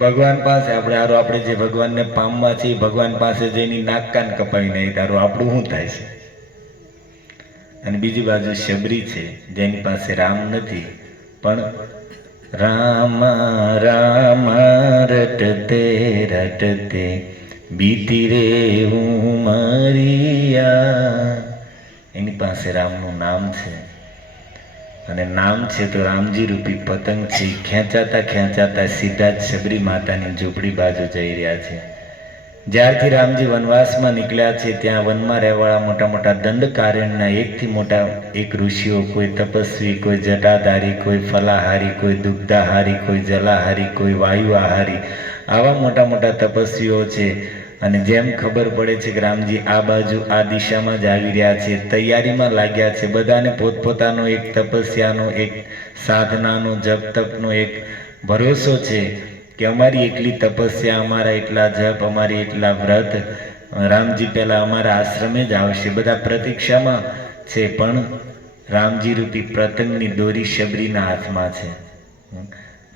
ભગવાન પાસે આપણે જે ભગવાનને પામવા છીએ, ભગવાન પાસે જઈને નાક કાન કપાઈને આવી, તારું આપણું શું થાય છે? અને બીજી બાજુ શબરી છે જેની પાસે રામ નથી, પણ રામ રામ રટતે રટતે બીતી રે ઉમરિયા, એની પાસે રામનું નામ છે. અને નામ છે તો રામજી રૂપી પતંગ છે. ખેંચાતા ખેંચાતા સીધા જ શબરી માતાની ઝૂંપડી બાજુ જઈ રહ્યા છે. જ્યારથી રામજી વનવાસમાં નીકળ્યા છે ત્યાં વનમાં રહેવાળા મોટા મોટા દંડકારણ્યના એકથી મોટા એક ઋષિઓ, કોઈ તપસ્વી, કોઈ જટાધારી, કોઈ ફલાહારી, કોઈ દુગ્ધાહારી, કોઈ જલાહારી, કોઈ વાયુ આહારી, આવા મોટા મોટા તપસ્વીઓ છે. અને જેમ ખબર પડે છે કે રામજી આ બાજુ આ દિશામાં જ આવી રહ્યા છે, તૈયારીમાં લાગ્યા છે. બધાને પોતપોતાનો એક તપસ્યાનો, એક સાધનાનો, જપ તપનો એક ભરોસો છે કે અમારી એટલી તપસ્યા, અમારા એટલા જપ, અમારી એટલા વ્રત, રામજી પહેલાં અમારા આશ્રમે જ આવશે. બધા પ્રતીક્ષામાં છે. પણ રામજી રૂપી પતંગની દોરી શબરીના હાથમાં છે.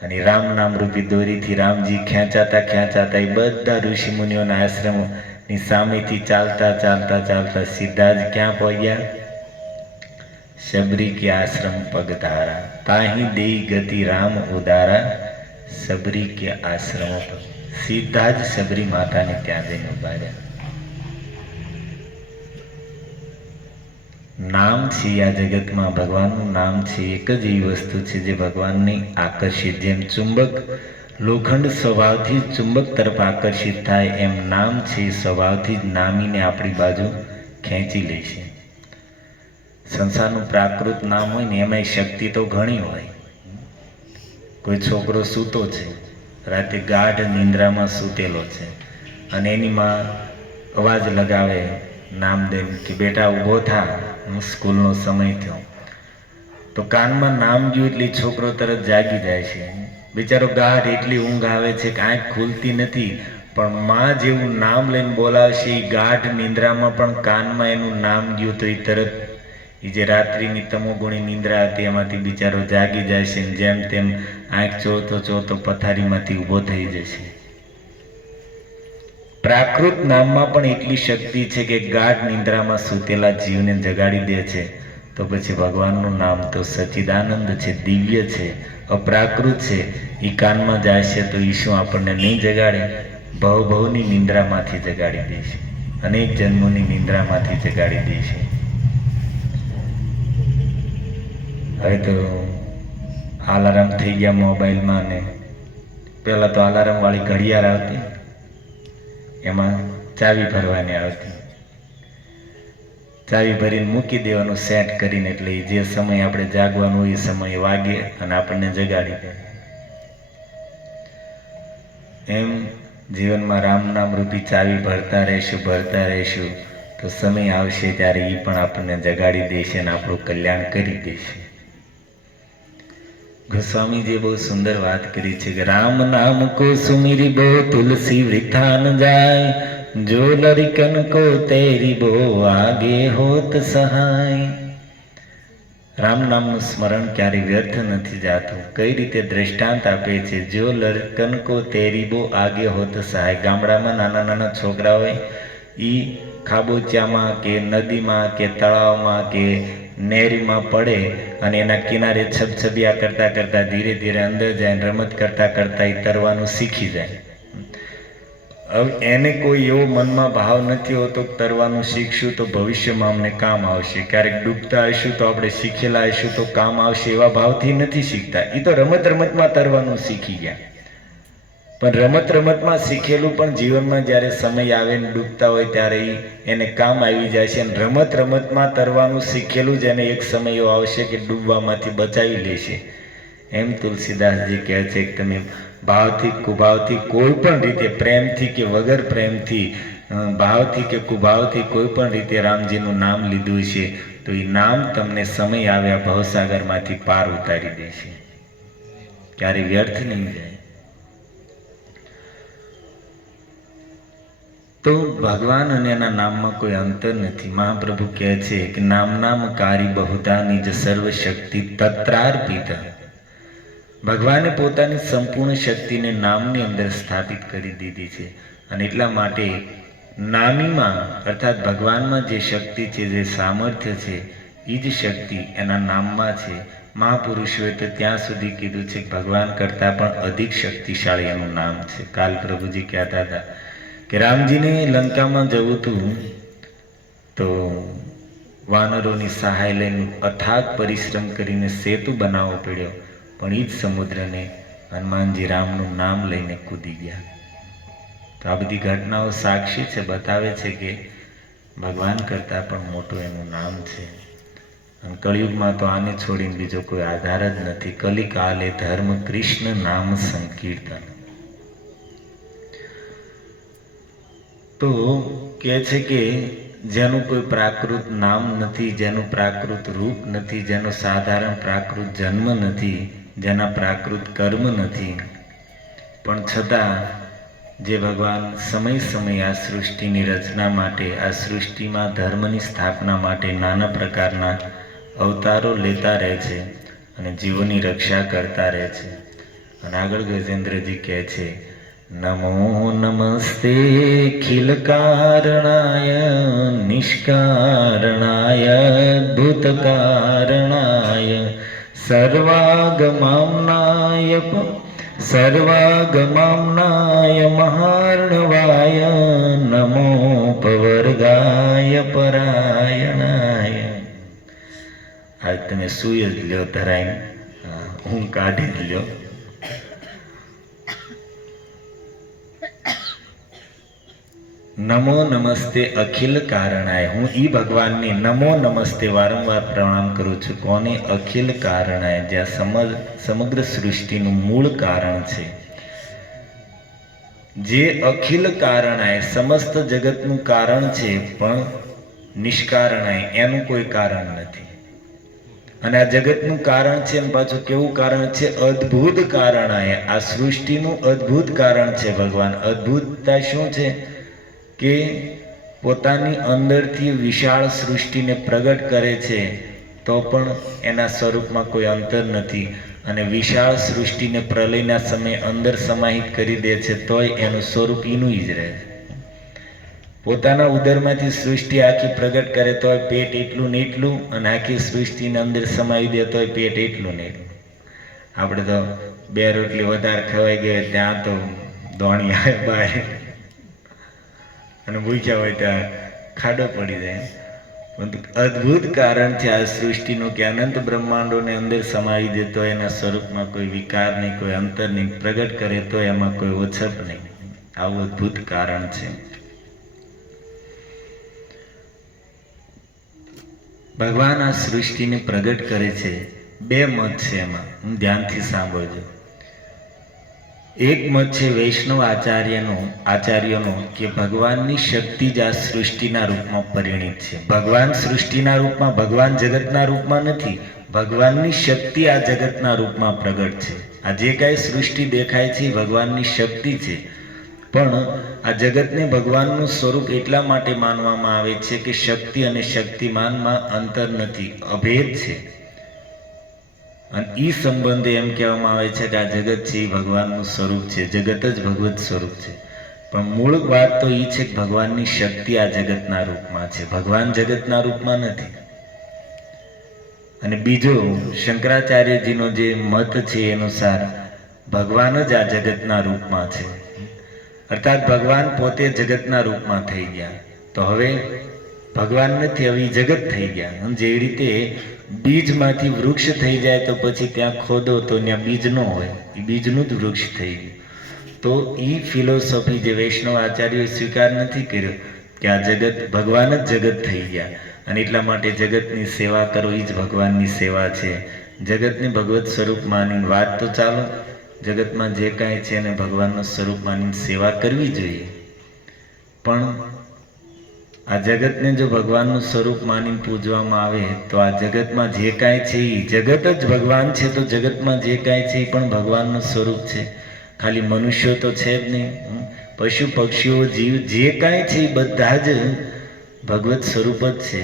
અને રામ નામ રૂપી દોરીથી રામજી ખેંચાતા ખેંચાતા એ બધા ઋષિ મુનિઓના આશ્રમોની સામેથી ચાલતા ચાલતા ચાલતા સીધા જ ક્યાં પહોંચ્યા? શબરી કે આશ્રમ પગધારા, તાહી દેઈ ગતિ રામ ઉદારા, શબરી કે આશ્રમ પર. સીધા જ શબરી માતાને ત્યાં જઈને ઉભા રહ્યા. નામ છે આ જગતમાં, ભગવાનનું નામ છે એક જ એવી વસ્તુ છે જે ભગવાનને આકર્ષિત, જેમ ચુંબક લોખંડ સ્વભાવથી જ ચુંબક તરફ આકર્ષિત થાય, એમ નામ છે સ્વભાવથી જ નામીને આપણી બાજુ ખેંચી લે છે. સંસારનું પ્રાકૃત નામ હોય ને એમાંય શક્તિ તો ઘણી હોય. કોઈ છોકરો સૂતો છે, રાતે ગાઢ નિંદ્રામાં સૂતેલો છે, અને એની માં અવાજ લગાવે નામ દઈને કે બેટા ઊભો થા, સ્કૂલનો સમય થયો. તો કાનમાં નામ ગયું એટલે છોકરો તરત જાગી જાય છે. બિચારો ગાઢ એટલી ઊંઘ આવે છે કે આંખ ખુલતી નથી, પણ માં જેવું નામ લઈને બોલાવશે એ ગાઢ નિંદ્રામાં પણ કાનમાં એનું નામ ગયું તો એ તરત એ જે રાત્રિની તમોગુણી નિંદ્રા હતી એમાંથી બિચારો જાગી જાય છે. જેમ તેમ આંખ ચોળતો ચોળતો પથારીમાંથી ઊભો થઈ જશે. પ્રાકૃત નામમાં પણ એટલી શક્તિ છે કે ગાઢ નિંદ્રામાં સૂતેલા જીવને જગાડી દે છે. તો પછી ભગવાનનું નામ તો સચ્ચિદાનંદ છે, દિવ્ય છે, અપ્રાકૃત છે. એ કાનમાં જાય છે તો એ શું આપણને નહીં જગાડે? ભવની નિંદ્રામાંથી જગાડી દે છે, અનેક જન્મોની નિંદ્રામાંથી જગાડી દે છે. હવે તો અલાર્મ થઈ ગયા મોબાઈલમાં, ને પહેલાં તો અલાર્મ વાળી ઘડિયાળ આવતી, એમાં ચાવી ભરવાની આવતી. ચાવી ભરીને મૂકી દેવાનું સેટ કરીને, એટલે જે સમય આપણે જાગવાનું હોય એ સમયે વાગે અને આપણને જગાડી દે. એમ જીવનમાં રામ નામ રૂપી ચાવી ભરતા રહીશું તો સમય આવશે ત્યારે એ પણ આપણને જગાડી દેશે અને આપણું કલ્યાણ કરી દેશે. ગોસ્વામીજીએ બહુ સુંદર વાત કરી છે કે રામ નામ કો સુમિરી બો તુલસી વૃથા ન જાય, જો લરિકન કો તેરી બો આગે હોત સહાય. રામ નામનું સ્મરણ ક્યારે વ્યર્થ નથી જાતું. કઈ રીતે દ્રષ્ટાંત આપે છે? જો લરિકન કો તેરી બો આગે હોત સહાય. ગામડામાં નાના નાના છોકરા હોય, એ ખાબોચિયામાં કે નદીમાં કે તળાવમાં કે નેરીમાં પડે અને એના કિનારે છબછબિયા કરતાં કરતાં ધીરે ધીરે અંદર જાય, રમત કરતાં કરતાં એ તરવાનું શીખી જાય. હવે એને કોઈ એવો મનમાં ભાવ નથી હોતો તરવાનું શીખશું તો ભવિષ્યમાં અમને કામ આવશે, ક્યારેક ડૂબતા હશું તો આપણે શીખેલા હશું તો કામ આવશે, એવા ભાવથી નથી શીખતા. એ તો રમત રમતમાં તરવાનું શીખી ગયા. પણ રમત રમતમાં શીખેલું પણ જીવનમાં જ્યારે સમય આવે ને ડૂબતા હોય ત્યારે એને કામ આવી જાય છે. અને રમત રમતમાં તરવાનું શીખેલું જ એને એક સમય એવો આવશે કે ડૂબવામાંથી બચાવી લેશે. એમ તુલસીદાસજી કહે છે કે તમે ભાવથી કુભાવથી કોઈ પણ રીતે, પ્રેમથી કે વગર પ્રેમથી, ભાવથી કે કુભાવથી કોઈ પણ રીતે રામજીનું નામ લીધું છે તો એ નામ તમને સમય આવ્યા ભવસાગરમાંથી પાર ઉતારી દેશે, ક્યારે વ્યર્થ નહીં જાય. તો ભગવાન અને એના નામમાં કોઈ અંતર નથી. મહાપ્રભુ કહે છે કે નામ કારી બહુધા નિજ સર્વ શક્તિ તત્રાર્પિત. ભગવાને પોતાની સંપૂર્ણ શક્તિને નામની અંદર સ્થાપિત કરી દીધી છે. અને એટલા માટે નામીમાં અર્થાત ભગવાનમાં જે શક્તિ છે, જે સામર્થ્ય છે, એ જ શક્તિ એના નામમાં છે. મહાપુરુષોએ તો ત્યાં સુધી કીધું છે કે ભગવાન કરતાં પણ અધિક શક્તિશાળી એનું નામ છે. કાલ પ્રભુજી કહેતા હતા કે રામજીને લંકામાં જવું હતું તો વાનરોની સહાય લઈને અથાગ પરિશ્રમ કરીને સેતુ બનાવવો પડ્યો, પણ એ જ સમુદ્રને હનુમાનજી રામનું નામ લઈને કૂદી ગયા. તો આ બધી ઘટનાઓ સાક્ષી છે, બતાવે છે કે ભગવાન કરતાં પણ મોટું એનું નામ છે. અને કળિયુગમાં તો આને છોડીને બીજો કોઈ આધાર જ નથી. કલિકાલે ધર્મ કૃષ્ણ નામ સંકીર્તન. તો કહે છે કે જેનું કોઈ પ્રાકૃત નામ નથી, જેનું પ્રાકૃત રૂપ નથી, જેનો સાધારણ પ્રાકૃત જન્મ નથી, જેના પ્રાકૃત કર્મ નથી, પણ છતાં જે ભગવાન સમય સમયે આ સૃષ્ટિની રચના માટે, આ સૃષ્ટિમાં ધર્મની સ્થાપના માટે નાના પ્રકારના અવતારો લેતા રહે છે અને જીવોની રક્ષા કરતા રહે છે. અને આગળ ગજેન્દ્રજી કહે છે નમો નમસ્તે ખિલ કારણાય નિષ્કારણાય અદ્ભુત કારણાય સર્વાગમામ્નાય મહાર્ણવાય નમો પવર્ગાય પરાયણાય. આજ તમે સુઈ જ લ્યો, ધરાઈને હું કાઢી જ લ્યો. નમો નમસ્તે અખિલ કારણાય. હું ઈ ભગવાનને નમો નમસ્તે વારંવાર પ્રણામ કરું છું. કોને? અખિલ કારણાય, જ્યાં સમગ્ર સૃષ્ટિનું મૂળ કારણ છે. જે અખિલ કારણાય, સમસ્ત જગતનું કારણ છે, પણ નિષ્કારણાય, એનું કોઈ કારણ નથી. અને આ જગતનું કારણ છે અને પાછું કેવું કારણ છે? અદ્ભુત કારણાય. આ સૃષ્ટિનું અદ્ભુત કારણ છે ભગવાન. અદ્ભુતતા શું છે કે પોતાની અંદરથી વિશાળ સૃષ્ટિને પ્રગટ કરે છે તો પણ એના સ્વરૂપમાં કોઈ અંતર નથી. અને વિશાળ સૃષ્ટિને પ્રલયના સમયે અંદર સમાહિત કરી દે છે તોય એનું સ્વરૂપ એનું જ રહે છે. પોતાના ઉદરમાંથી સૃષ્ટિ આખી પ્રગટ કરે તો પેટ એટલું ને એટલું, અને આખી સૃષ્ટિને અંદર સમાવી દે તો પેટ એટલું ને એટલું. આપણે તો 2 રોટલી વધારે ખવાઈ ગઈ ત્યાં તો દોણી આવે બહાર, અને ભૂખ્યા હોય ત્યાં ખાડો પડી જાય. પરંતુ અદ્ભુત કારણ છે આ સૃષ્ટિનું કે અનંત બ્રહ્માંડોને અંદર સમાવી દેતો, એના સ્વરૂપમાં કોઈ વિકાર નહીં, કોઈ અંતર નહીં, પ્રગટ કરે તો એમાં કોઈ ઓછપ નહીં. આવું અદ્ભુત કારણ છે. ભગવાન આ સૃષ્ટિને પ્રગટ કરે છે. 2 મત છે એમાં, હું ધ્યાનથી સાંભળજો. એક મત છે વૈષ્ણવ આચાર્યનો કે ભગવાનની શક્તિ જ આ સૃષ્ટિના રૂપમાં પરિણિત છે. ભગવાન સૃષ્ટિના રૂપમાં, ભગવાન જગતના રૂપમાં નથી. ભગવાનની શક્તિ આ જગતના રૂપમાં પ્રગટ છે. આ જે કાંઈ સૃષ્ટિ દેખાય છે એ ભગવાનની શક્તિ છે. પણ આ જગતને ભગવાનનું સ્વરૂપ એટલા માટે માનવામાં આવે છે કે શક્તિ અને શક્તિમાનમાં અંતર નથી, અભેદ છે. અને એ સંબંધે એમ કહેવામાં આવે છે કે આ જગત છે એ ભગવાનનું સ્વરૂપ છે, જગત જ ભગવત સ્વરૂપ છે. પણ મૂળ વાત તો એ છે કે ભગવાનની શક્તિ આ જગતના રૂપમાં છે, ભગવાન જગતના રૂપમાં નથી. અને બીજો શંકરાચાર્યજીનો જે મત છે એ અનુસાર ભગવાન જ આ જગતના રૂપમાં છે, અર્થાત ભગવાન પોતે જગતના રૂપમાં થઈ ગયા. તો હવે ભગવાન નથી, હવે જગત થઈ ગયા. અને જેવી રીતે બીજમાંથી વૃક્ષ થઈ જાય તો પછી ત્યાં ખોદો તો ત્યાં બીજ ન હોય, એ બીજનું જ વૃક્ષ થઈ ગયું. તો એ ફિલોસોફી જે વૈષ્ણવ આચાર્યોએ સ્વીકાર નથી કર્યો કે આ જગત, ભગવાન જ જગત થઈ ગયા, અને એટલા માટે જગતની સેવા કરો એ જ ભગવાનની સેવા છે. જગતને ભગવત સ્વરૂપ માનીને વાત તો ચાલો, જગતમાં જે કાંઈ છે એને ભગવાનનું સ્વરૂપ માનીને સેવા કરવી જોઈએ. પણ આ જગતને જો ભગવાનનું સ્વરૂપ માનીને પૂજવામાં આવે તો આ જગતમાં જે કાંઈ છે એ જગત જ ભગવાન છે. તો જગતમાં જે કાંઈ છે એ પણ ભગવાનનું સ્વરૂપ છે. ખાલી મનુષ્યો તો છે જ નહીં, પશુ પક્ષીઓ જીવ જે કાંઈ છે એ બધા જ ભગવત સ્વરૂપ જ છે.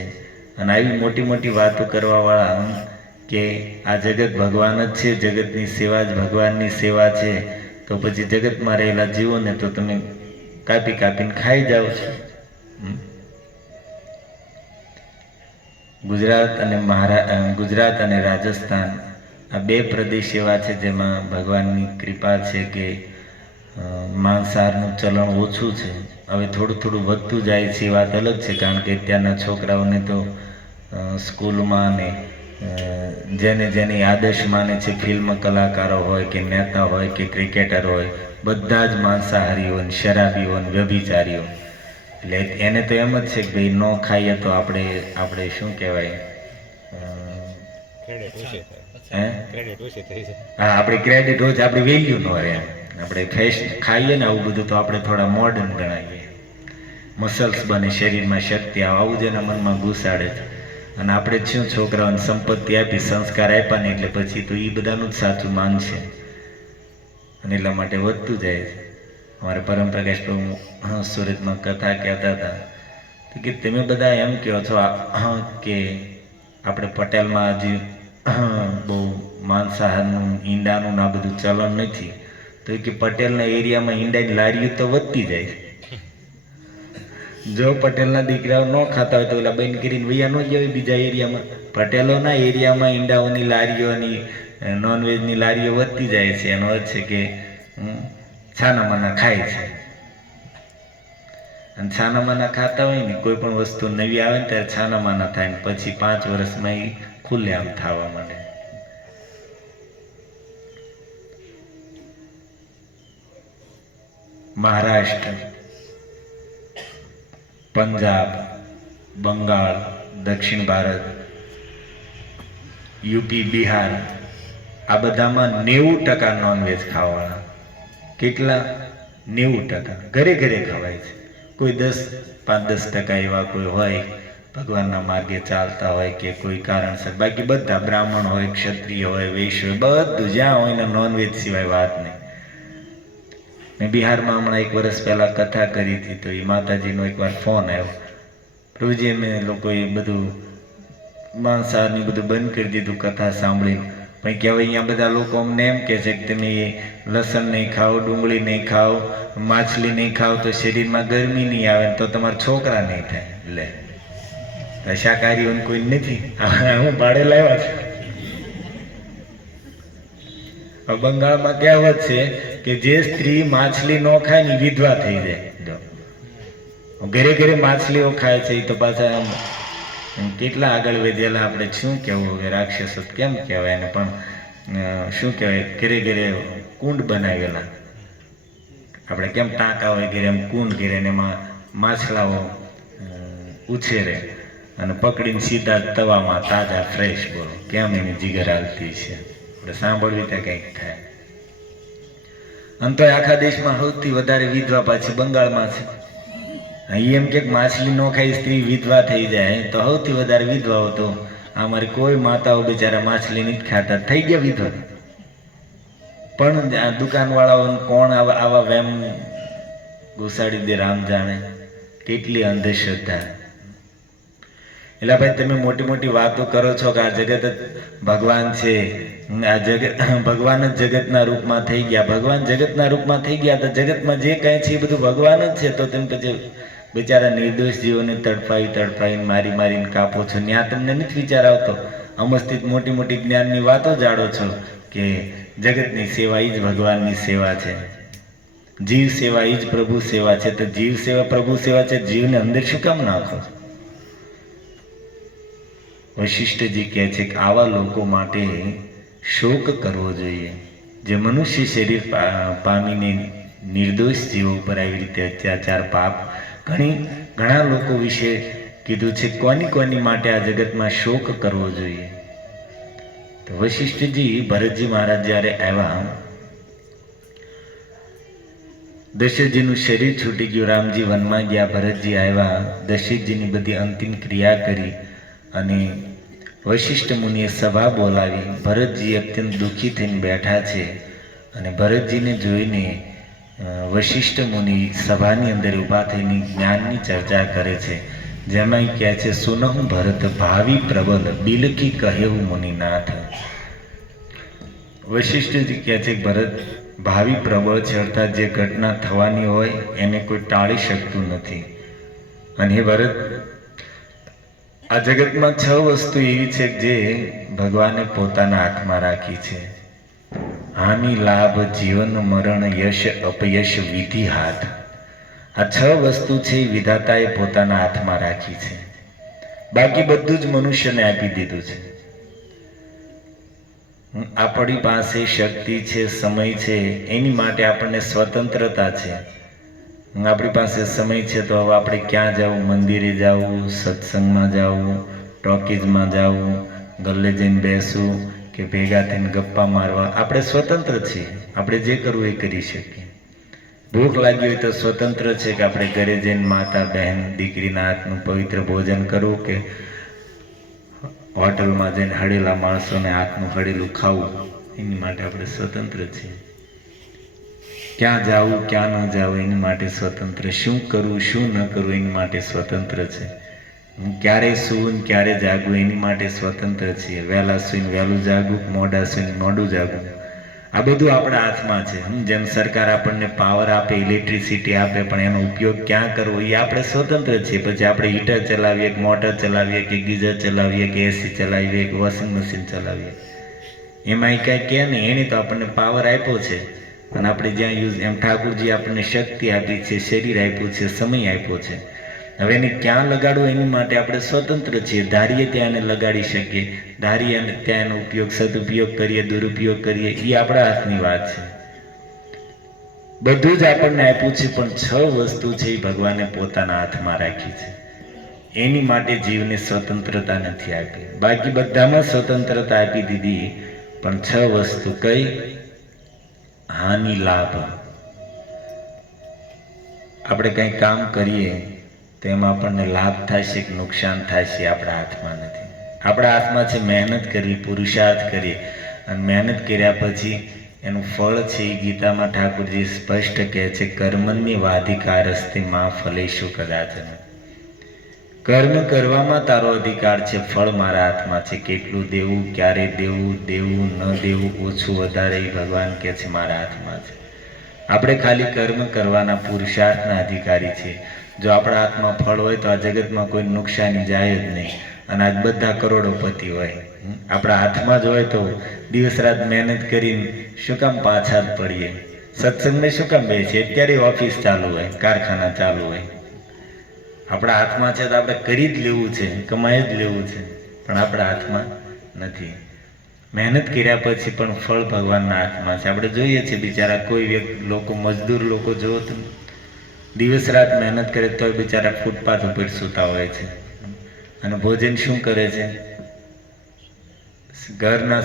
અને આવી મોટી મોટી વાતો કરવાવાળા કે આ જગત ભગવાન જ છે, જગતની સેવા જ ભગવાનની સેવા છે, તો પછી જગતમાં રહેલા જીવોને તો તમે કાપી કાપીને ખાઈ જાઓ છો. ગુજરાત અને રાજસ્થાન આ 2 પ્રદેશ એવા છે જેમાં ભગવાનની કૃપા છે કે માંસાહારનું ચલણ ઓછું છે. હવે થોડું થોડું વધતું જાય છે એ વાત અલગ છે, કારણ કે અત્યારના છોકરાઓને તો સ્કૂલમાં ને જેને જેની આદર્શ માને છે, ફિલ્મ કલાકારો હોય કે નેતા હોય કે ક્રિકેટર હોય, બધા જ માંસાહારીઓ, શરાબીઓ, વ્યભિચારીઓ. એટલે એને તો એમ જ છે કે ભાઈ ન ખાઈએ તો આપણે શું કહેવાય, હા આપણી ક્રેડિટ ઓછી, આપણી વેલ્યુ ન રહે. આપણે ફેશન ખાઈએ ને આવું બધું તો આપણે થોડા મોડર્ન ગણાવીએ, મસલ્સ બને, શરીરમાં શક્તિ આવે, આવું જ એના મનમાં ઘુસાડે છે. અને આપણે શું છોકરાઓને સંપત્તિ આપી, સંસ્કાર આપ્યા ને એટલે પછી તો એ બધાનું જ સાચું માન છે, અને એટલા માટે વધતું જાય છે. અમારે પરમપ્રકાશ પ્રભુ સુરતમાં કથા કહેતા હતા કે તમે બધા એમ કહો છો કે આપણે પટેલમાં હજી બહુ માંસાહારનું, ઈંડાનું આ બધું ચલણ નથી. તો કે પટેલના એરિયામાં ઈંડાની લારીઓ તો વધતી જાય છે. જો પટેલના દીકરાઓ ન ખાતા હોય તો ઓલા બંધ કરીને વૈયા ન જાય બીજા એરિયામાં. પટેલોના એરિયામાં ઈંડાઓની લારીઓની, નોનવેજની લારીઓ વધતી જાય છે. એનો અર્થ છે કે છાનામાના ખાય છે. અને છાનામાના ખાતા હોય ને, કોઈ પણ વસ્તુ નવી આવે ને ત્યારે છાનામાના થાય ને પછી 5 વર્ષમાં એ ખુલ્લેઆમ થવા માંડે. મહારાષ્ટ્ર, પંજાબ, બંગાળ, દક્ષિણ ભારત, યુપી, બિહાર આ બધામાં 90% નોનવેજ ખાવાવાળા. કેટલા? 90%. ઘરે ઘરે ખવાય છે. કોઈ 5-10% એવા કોઈ હોય ભગવાનના માર્ગે ચાલતા હોય કે કોઈ કારણસર, બાકી બધા બ્રાહ્મણ હોય, ક્ષત્રિય હોય, વૈશ્ય હોય, બધું જ્યાં હોય ને નોનવેજ સિવાય વાત નહીં. મેં બિહારમાં હમણાં 1 વર્ષ પહેલાં કથા કરી હતી, તો એ માતાજીનો એકવાર ફોન આવ્યો, પ્રભુજી અમે લોકોએ બધું માંસાહારની બધું બંધ કરી દીધું કથા સાંભળીને. પણ કહેવાય અહીંયા બધા લોકો અમને એમ કહે છે કે તમે લસણ નહીં ખાઓ, ડુંગળી નહીં ખાઓ, માછલી નહીં ખાઓ તો શરીરમાં ગરમી નહીં આવે તો તમારા છોકરા નહીં થાય. લે શાકાહારીઓને કોઈ નથી, હું ભાડે લાવ્યા છું. બંગાળમાં કહેવત છે કે જે સ્ત્રી માછલી ન ખાય ને વિધવા થઈ જાય. ઘરે ઘરે માછલીઓ ખાય છે એ તો પાછા કેટલા આગળ વધેલા. આપણે શું કહેવું હવે, રાક્ષસ કેમ કહેવાય એને, પણ શું કહેવાય, ઘરે ઘરે કુંડ બનાવેલા. આપણે કેમ ટાંકા હોય ઘરે, એમ કુંડ ઘરે ને એમાં માછલાઓ ઉછેરે અને પકડીને સીધા તવામાં તાજા ફ્રેશ. બોલો કેમ એની જીગર હાલતી છે, આપણે સાંભળવી ત્યાં કંઈક થાય. આમ તો આખા દેશમાં સૌથી વધારે વિધવા પાછી બંગાળમાં છે. એમ કે માછલી ન ખાઈ સ્ત્રી વિધવા થઈ જાય તો સૌથી વધારે વિધવાઓ તો અમારી કોઈ માતાઓ બિચારા માછલી નથી ખાતા, થઈ ગયા વિધવા. પણ આ દુકાનવાળાઓને કોણ આવા વેમ ઘુસાડી દે, રામ જાણે કેટલી અંધશ્રદ્ધા. એટલે ભાઈ તમે મોટી મોટી વાતો કરો છો કે આ જગત જ ભગવાન છે, આ જગત ભગવાન જ જગતના રૂપમાં થઈ ગયા. ભગવાન જગતના રૂપમાં થઈ ગયા તો જગતમાં જે કાંઈ છે એ બધું ભગવાન જ છે. તો તમે પછી બિચારા નિર્દોષ જીવોને તડપાઈને મારીને કાપો છો. ત્યાં તમને નથી વિચાર આવતો? અમસ્તિત મોટી મોટી જ્ઞાનની વાતો જાણો છો કે જગતની સેવા એ જ ભગવાનની સેવા છે, જીવ સેવા એ જ પ્રભુ સેવા છે. તો જીવ સેવા પ્રભુ સેવા છે, જીવને અંદર શું કામ નાખો? વશિષ્ઠજી કહે છે કે આવા લોકો માટે શોક કરવો જોઈએ જે મનુષ્ય શરીર પામીને નિર્દોષ જીવો ઉપર આવી રીતે અત્યાચાર પાપ. ઘણા લોકો વિશે કીધું છે કોની માટે આ જગતમાં શોક કરવો જોઈએ. તો વશિષ્ઠજી ભરતજી મહારાજ જ્યારે આવ્યા, દશરથજીનું શરીર છૂટી ગયું, રામજી વનમાં ગયા, ભરતજી આવ્યા, દશરથજીની બધી અંતિમ ક્રિયા કરી અને વશિષ્ઠ મુનિએ સભા બોલાવી. ભરતજી અત્યંત દુઃખી થઈને બેઠા છે અને ભરતજીને જોઈને વશિષ્ઠ મુનિ સભાની અંદર ઊભા થઈને જ્ઞાનની ચર્ચા કરે છે. જેમાં કહે છે, સુનહું ભરત ભાવિ પ્રબલ બિલકી કહેવું મુનિનાથ. વશિષ્ઠજી કહે છે કે ભરત ભાવિ પ્રબળ છે, અર્થાત જે ઘટના થવાની હોય એને કોઈ ટાળી શકતું નથી. અને હે ભરત, આ જગતમાં 6 વસ્તુ એવી છે જે ભગવાને પોતાના હાથમાં રાખી છે. હાનિ, લાભ, જીવન, મરણ, યશ, અપયશ, વિધિ, હાથ. આ 6 વસ્તુ છે એ વિધાતાએ પોતાના હાથમાં રાખી છે. બાકી બધું જ મનુષ્યને આપી દીધું છે. આપણી પાસે શક્તિ છે, સમય છે, એની માટે આપણને સ્વતંત્રતા છે. આપણી પાસે સમય છે તો હવે આપણે ક્યાં જવું, મંદિરે જવું, સત્સંગમાં જવું, ટોકીઝમાં જવું, ગલ્લે જઈને બેસવું કે ભેગા થઈને ગપ્પા મારવા, આપણે સ્વતંત્ર છીએ. આપણે જે કરવું એ કરી શકીએ. ભૂખ લાગી હોય તો સ્વતંત્ર છે કે આપણે ઘરે જઈને માતા, બહેન, દીકરીના હાથનું પવિત્ર ભોજન કરવું કે હોટલમાં જઈને હળેલા માણસોને હાથનું હળેલું ખાવું. એની માટે આપણે સ્વતંત્ર છીએ. ક્યાં જવું, ક્યાં ન જવું એની માટે સ્વતંત્ર. શું કરવું, શું ન કરવું એની માટે સ્વતંત્ર છે. ક્યારે સૂવું ને ક્યારે જાગવું એની માટે સ્વતંત્ર છીએ. વહેલા સૂઈને વહેલું જાગવું, મોડા સૂઈને મોડું જાગવું, આ બધું આપણા હાથમાં છે. જેમ સરકાર આપણને પાવર આપે, ઇલેક્ટ્રિસિટી આપે, પણ એનો ઉપયોગ ક્યાં કરવો એ આપણે સ્વતંત્ર છીએ. પછી આપણે હીટર ચલાવીએ કે મોટર ચલાવીએ કે ગીઝર ચલાવીએ કે એસી ચલાવીએ કે વોશિંગ મશીન ચલાવીએ, એમાં એ કાંઈ કહે નહીં. એની તો આપણને પાવર આપ્યો છે અને આપણે જ્યાં યુઝ, એમ ઠાકોરજી આપણને શક્તિ આપી છે, શરીર આપ્યું છે, સમય આપ્યો છે. હવે એને ક્યાં લગાડવું એની માટે આપણે સ્વતંત્ર છીએ. ધારીએ ત્યાં એને લગાડી શકીએ, ધારીએ અને ત્યાં એનો ઉપયોગ, સદુપયોગ કરીએ, દુરુપયોગ કરીએ, એ આપણા હાથની વાત છે. બધું જ આપણને આપ્યું છે, પણ 6 વસ્તુ છે એ ભગવાને પોતાના હાથમાં રાખી છે. એની માટે જીવને સ્વતંત્રતા નથી આપી. બાકી બધામાં સ્વતંત્રતા આપી દીધી, પણ 6 વસ્તુ કઈ? હાનિ, લાભ. આપણે કંઈ કામ કરીએ તો એમાં આપણને લાભ થાય છે કે નુકસાન થાય છે, આપણા હાથમાં નથી. આપણા હાથમાં છે મહેનત કરવી, પુરુષાર્થ કરીએ, અને મહેનત કર્યા પછી એનું ફળ છે એ ગીતામાં ઠાકોરજી સ્પષ્ટ કહે છે, કર્મણ્ય વાધિકારસ્તે માં ફલેષુ કદાચન. કર્મ કરવામાં તારો અધિકાર છે, ફળ મારા હાથમાં છે. કેટલું દેવું, ક્યારે દેવું, દેવું ન દેવું, ઓછું વધારે એ ભગવાન કહે છે મારા હાથમાં છે. આપણે ખાલી કર્મ કરવાના પુરુષાર્થના અધિકારી છે. જો આપણા હાથમાં ફળ હોય તો આ જગતમાં કોઈ નુકસાની જાય જ નહીં. અને આજ બધા કરોડોપતિ હોય, આપણા હાથમાં જ હોય તો દિવસ રાત મહેનત કરીને શું કામ પાછા જ પડીએ? સત્સંગને શું કામ બેસીએ? અત્યારે ઓફિસ ચાલુ હોય, કારખાના ચાલુ હોય. આપણા હાથમાં છે તો આપણે કરી જ લેવું છે, કમાઈ જ લેવું છે, પણ આપણા હાથમાં નથી. મહેનત કર્યા પછી પણ ફળ ભગવાનના હાથમાં છે. આપણે જોઈએ છીએ બિચારા કોઈ વ્યક્તિ લોકો, મજદૂર લોકો જોવો તો દિવસ રાત મહેનત કરે તોય બિચારા ફૂટપાથ ઉપર સૂતા હોય છે. અને ભોજન શું કરે છે? ઘરના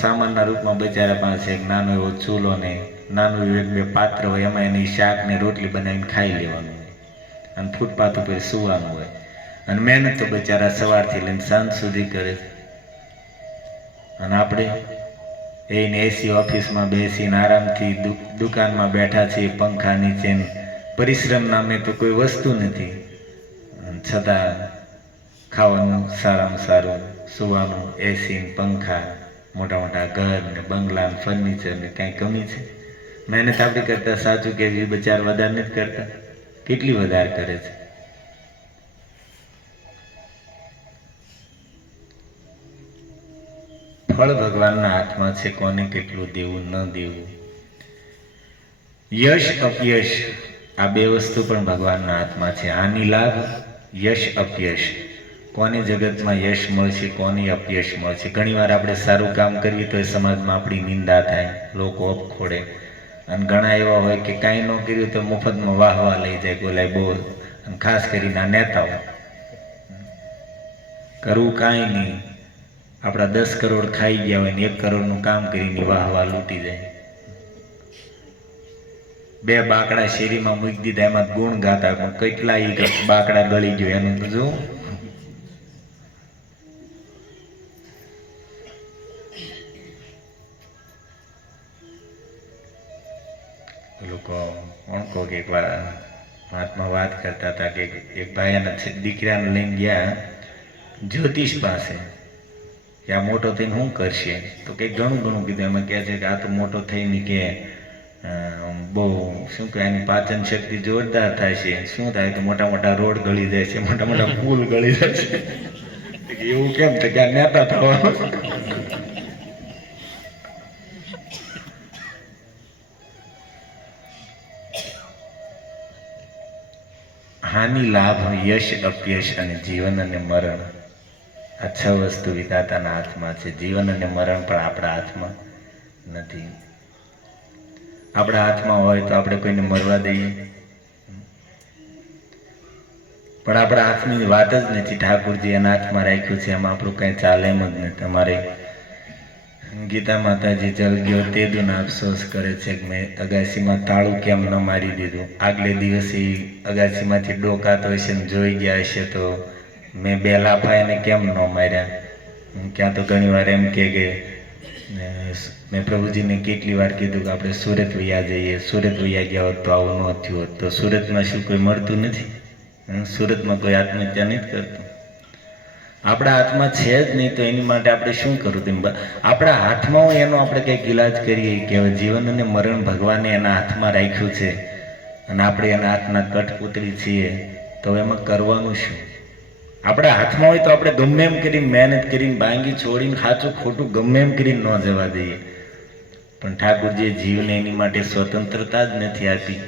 સામાનના રૂપમાં બિચારા પાસે એક નાનો એવો ચૂલો ને નાનું એક બે પાત્ર હોય, એમાં એની શાક ને રોટલી બનાવીને ખાઈ લેવાનું અને ફૂટપાથ ઉપર સુવાનું હોય. અને મહેનત તો બિચારા સવારથી લઈને સાંજ સુધી કરે છે. અને આપણે એને એસી ઓફિસમાં બેસીને આરામથી દુકાનમાં બેઠા છીએ, પંખા નીચે. પરિશ્રમ નામે તો કોઈ વસ્તુ નથી, છતાં ખાવાનું સારામાં સારું, સુવાનું એસી, પંખા, મોટા મોટા ઘર ને બંગલા ને ફર્નિચર ને કાંઈ કમી છે? મહેનત આપણે કરતા સાચું કે એ બચાર વધારે નથી કરતા? કેટલી વધારે કરે છે? ફળ ભગવાનના હાથમાં છે, કોને કેટલું દેવું ન દેવું. યશ અપયશ આ બે વસ્તુ પણ ભગવાનના હાથમાં છે. આની લાભ, યશ અપયશ. કોને જગતમાં યશ મળશે, કોને અપયશ મળશે. ઘણીવાર આપણે સારું કામ કરીએ તો એ સમાજમાં આપણી નિંદા થાય, લોકો અપખોડે. અને ઘણા એવા હોય કે કાંઈ ન કર્યું તો મફતમાં વાહવા લઈ જાય, બોલાય બોલ. અને ખાસ કરીને આ નેતાઓ કરવું કાંઈ નહીં, આપણા 10 કરોડ ખાઈ ગયા હોય ને 1 કરોડનું કામ કરીને વાહવા લૂંટી જાય. 2 બાકડા શેરીમાં મૂકી દીધા, એમાં ગુણ ગાતા, પણ કેટલા ઈ બાકડા ગળી ગયો એનું તો જોવું. લોકો કોણ એક વાર મહાત્મા વાત કરતા હતા કે એક ભાઈ એના દીકરાને લઈને ગયા જ્યોતિષ પાસે કે આ મોટો થઈને શું કરશે? તો કંઈક ઘણું ઘણું કીધું. એમાં કહે છે કે આ તો મોટો થઈને કે બહુ શું કહે, એની પાચન શક્તિ જોરદાર થાય છે. શું થાય? તો મોટા મોટા રોડ ગળી જાય છે, મોટા મોટા પુલ ગળી જાય છે. એવું કેમ? તો કે આ નેતા થવાનું. હાનિ, લાભ, યશ અપયશ અને જીવન અને મરણ, આ 6 વસ્તુ વિધાતાના હાથમાં છે. જીવન અને મરણ પણ આપણા હાથમાં નથી. આપણા હાથમાં હોય તો આપણે કોઈને મરવા દઈએ? પણ આપણા હાથની વાત જ નથી. ઠાકોરજી એના હાથમાં રાખ્યું છે, એમાં આપણું કંઈ ચાલે એમ જ નથી. તમારે ગીતા માતાજી જલ ગયો તે દુના અફસોસ કરે છે કે મેં અગાસીમાં તાળું કેમ ન મારી દીધું. આગલે દિવસે અગાસીમાંથી ડોકાતો હશે ને જોઈ ગયા હશે તો મેં 2 લાફા એને કેમ ન માર્યા. ક્યાં તો ઘણી વાર એમ કે મેં પ્રભુજીને કેટલી વાર કીધું કે આપણે સુરત વયા જઈએ, સુરત વયા ગયા હોત તો આવું ન થયું હોત. તો સુરતમાં શું કોઈ મળતું નથી? સુરતમાં કોઈ આત્મહત્યા નથી કરતું? આપણા હાથમાં છે જ નહીં તો એની માટે આપણે શું કરવું? આપણા હાથમાં હોય એનો આપણે કંઈક ઈલાજ કરીએ કે જીવન અને મરણ ભગવાને એના હાથમાં રાખ્યું છે અને આપણે એના હાથના કઠપુતળી છીએ, તો એમાં કરવાનું શું? આપણા હાથમાં હોય તો આપણે ગમે એમ કરીને મહેનત કરીને ભાંગી છોડીને સાચું ખોટું ગમે એમ કરીને ન જવા દઈએ. પણ ઠાકોરજીએ જીવને એની માટે સ્વતંત્રતા જ નથી આપી.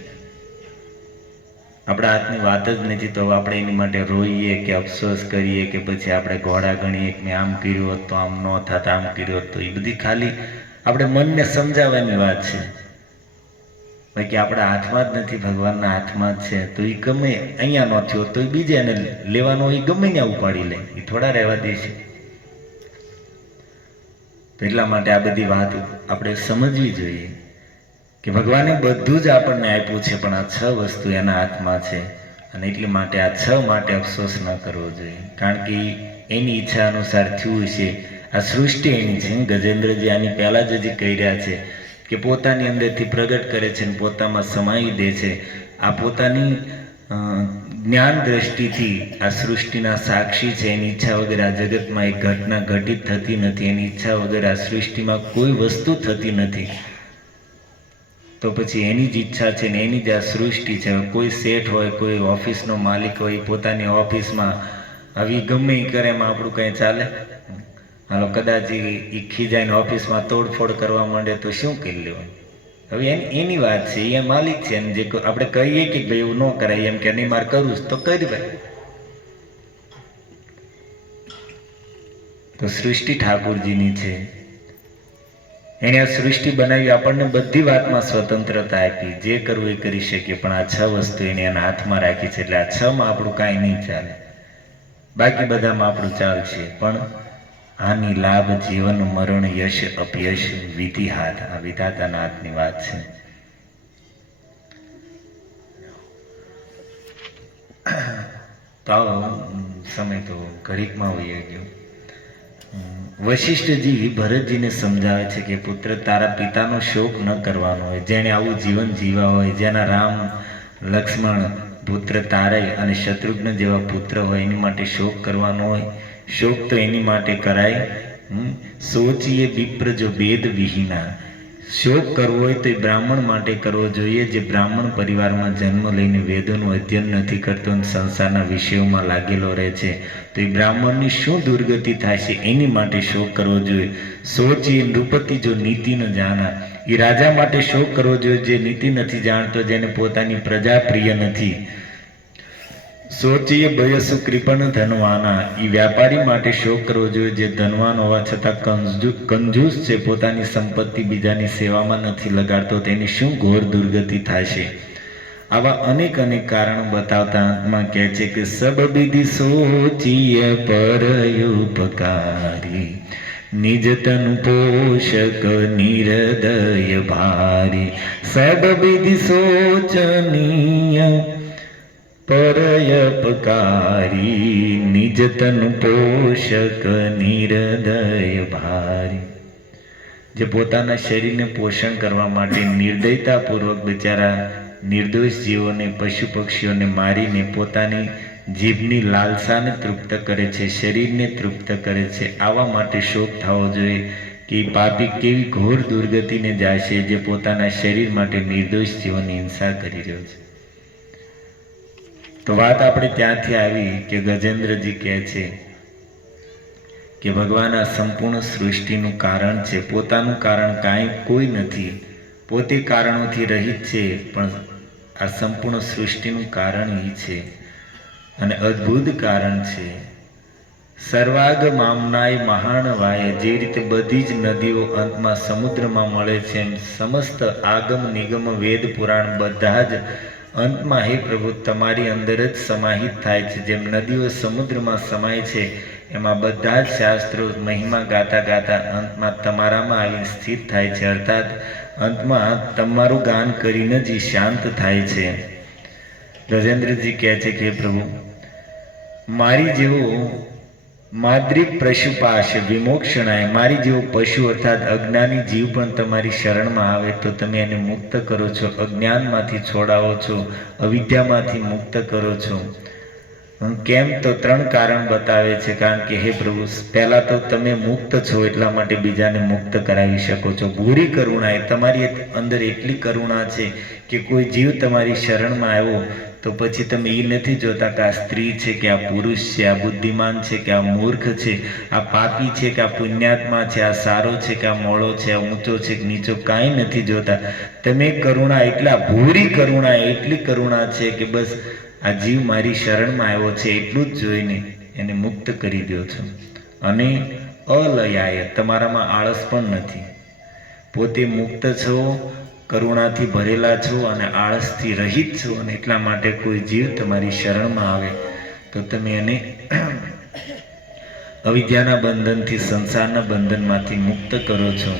આપણા હાથની વાત જ નથી તો આપણે એની માટે રોઈએ કે અફસોસ કરીએ કે પછી આપણે ઘોડા ગણીએ કે મેં આમ કર્યું હોત તો આમ ન થાત, આમ કર્યું હોત તો. એ બધી ખાલી આપણે મનને સમજાવવાની વાત છે. બાકી આપણા હાથમાં જ નથી, ભગવાનના હાથમાં જ છે. તો એ ગમે અહીંયા ન થયો તો એ બીજે એને લેવાનો, એ ગમે ત્યાં ઉપાડી લે, એ થોડા રહેવા દે છે. તો એટલા માટે આ બધી વાત આપણે સમજવી જોઈએ કે ભગવાને બધું જ આપણને આપ્યું છે, પણ આ 6 વસ્તુ એના હાથમાં છે. અને એટલી માટે આ 6 માટે અફસોસ ન કરવો જોઈએ, કારણ કે એની ઈચ્છા અનુસાર થયું છે. આ સૃષ્ટિ એની છે. ગજેન્દ્રજી આની પહેલાં જ હજી કહી રહ્યા છે કે પોતાની અંદરથી પ્રગટ કરે છે અને પોતામાં સમાવી દે છે. આ પોતાની જ્ઞાન દ્રષ્ટિથી આ સૃષ્ટિના સાક્ષી છે. એની ઈચ્છા વગર આ જગતમાં એક ઘટના ઘટિત થતી નથી. એની ઈચ્છા વગર આ સૃષ્ટિમાં કોઈ વસ્તુ થતી નથી. તો પછી એની જ ઈચ્છા છે ને એની જ આ સૃષ્ટિ છે. કોઈ શેઠ હોય, કોઈ ઓફિસનો માલિક હોય, પોતાની ઓફિસમાં આવી ગમે એ કરે એમાં આપણું કંઈ ચાલે? હાલો કદાચ એ ખીજાઈને ઓફિસમાં તોડફોડ કરવા માંડે તો શું કરી લેવાનું? હવે એની વાત છે, એ માલિક છે. અને જે આપણે કહીએ કે ભાઈ એવું ન કરાય, એમ કે નહીં મારે કરવું તો કરી ભાઈ. તો સૃષ્ટિ ઠાકોરજીની છે. એણે આ સૃષ્ટિ બનાવી, આપણને બધી વાતમાં સ્વતંત્રતા આપી, જે કરવું એ કરી શકીએ. પણ આ 6 વસ્તુ એને એના હાથમાં રાખી છે. એટલે આ 6માં આપણું કાંઈ નહીં ચાલે, બાકી બધામાં આપણું ચાલશે. પણ આની લાભ જીવન મરણ યશ અપયશ વિધિ હાથ, આ વિધાતાના હાથની વાત છે. તો સમય તો ઘડીકમાં વહી ગયો. વશિષ્ઠજી ભરતજીને સમજાવે છે કે પુત્ર, તારા પિતાનો શોક ન કરવાનો હોય. જેણે આવું જીવન જીવા હોય, જેના રામ લક્ષ્મણ પુત્ર તારય અને શત્રુઘ્ન જેવા પુત્ર હોય, એની માટે શોક કરવાનો હોય. શોક તો એની માટે કરાય. સોચીએ વિપ્ર જો વેદ વિહીના. શોક કરવો હોય તો એ બ્રાહ્મણ માટે કરવો જોઈએ, જે બ્રાહ્મણ પરિવારમાં જન્મ લઈને વેદોનું અધ્યયન નથી કરતો અને સંસારના વિષયોમાં લાગેલો રહે છે. તો એ બ્રાહ્મણની શું દુર્ગતિ થાય છે એની માટે શોક કરવો જોઈએ. સોચીએ નૃપતિ જો નીતિ ન જાણા. એ રાજા માટે શોક કરવો જોઈએ જે નીતિ નથી જાણતો, જેને પોતાની પ્રજા પ્રિય નથી. સોચીએ બયસુ કૃપણ ધનવાના. એ વ્યાપારી માટે શોક કરવો જોઈએ જે ધનવાન હોવા છતાં કંજૂસ છે, પોતાની સંપત્તિ બીજાની સેવામાં નથી લગાડતો. તેની શું ઘોર દુર્ગતિ થાય છે. આવા અનેક કારણો બતાવતા અંતમાં કહે છે કે સબ વિધિ સોચીએ પરયુપકારી. નિજ તન પોષક નિરદય ભારી. સબ વિધિ સોચનીય પરયપકારી. નિજ તન પોષક નિરદય ભારી. જે પોતાના શરીરને પોષણ કરવા માટે નિર્દયતાપૂર્વક બિચારા નિર્દોષ જીવોને, પશુ પક્ષીઓને મારીને પોતાની જીભની લાલસાને તૃપ્ત કરે છે, શરીરને તૃપ્ત કરે છે, આવા માટે શોક થવો જોઈએ કે પાપી કેવી ઘોર દુર્ગતિને જાય છે, જે પોતાના શરીર માટે નિર્દોષ જીવોની હિંસા કરી રહ્યો છે. તો વાત આપણે ત્યાંથી આવી કે ગજેન્દ્રજી કહે છે કે ભગવાન આ સંપૂર્ણ સૃષ્ટિનું કારણ છે. પોતાનું કારણ કાંઈ કોઈ નથી, પોતે કારણોથી રહિત છે, પણ આ સંપૂર્ણ સૃષ્ટિનું કારણ એ છે અને અદ્ભુત કારણ છે. સર્વાગ મામનાય મહાણવાય. જે રીતે બધી જ નદીઓ અંતમાં સમુદ્રમાં મળે છે, એમ સમસ્ત આગમ નિગમ વેદ પુરાણ બધા જ અંતમાં હે પ્રભુ તમારી અંદર જ સમાહિત થાય છે. જેમ નદીઓ સમુદ્રમાં સમાય છે, એમાં બધા જ શાસ્ત્રો મહિમા ગાતા ગાતા અંતમાં તમારામાં આવીને સ્થિત થાય છે. અર્થાત અંતમાં તમારું ગાન કરીને જ શાંત થાય છે. ગજેન્દ્રજી કહે છે કે પ્રભુ, મારી જેવો માદ્રિક પશુપાશ વિમોક્ષણાય. મારી જેવો પશુ અર્થાત અજ્ઞાની જીવ પણ તમારી શરણમાં આવે તો તમે એને મુક્ત કરો છો, અજ્ઞાનમાંથી છોડાવો છો, અવિદ્યામાંથી મુક્ત કરો છો. કેમ? તો 3 કારણ બતાવે છે. કારણ કે હે પ્રભુ, પહેલાં તો તમે મુક્ત છો એટલા માટે બીજાને મુક્ત કરાવી શકો છો. ભૂરી કરુણા, એ તમારી અંદર એટલી કરુણા છે કે કોઈ જીવ તમારી શરણમાં આવ્યો તો પછી તમે એ નથી જોતા કે આ સ્ત્રી છે કે આ પુરુષ છે, આ બુદ્ધિમાન છે કે આ મૂર્ખ છે, આ પાપી છે કે આ પુણ્યાત્મા છે, આ સારો છે કે આ મોળો છે, આ ઊંચો છે કે નીચો, કાંઈ નથી જોતા. તમે કરુણા એટલા ભૂરી કરુણા, એટલી કરુણા છે કે બસ આ જીવ મારી શરણમાં આવ્યો છે એટલું જ જોઈને એને મુક્ત કરી દો છો. અને અલયાય, તમારામાં આળસ પણ નથી. પોતે મુક્ત છો, કરુણાથી ભરેલા છો અને આળસથી રહિત છો, અને એટલા માટે કોઈ જીવ તમારી શરણમાં આવે તો તમે એને અવિદ્યાના બંધનથી, સંસારના બંધનમાંથી મુક્ત કરો છો.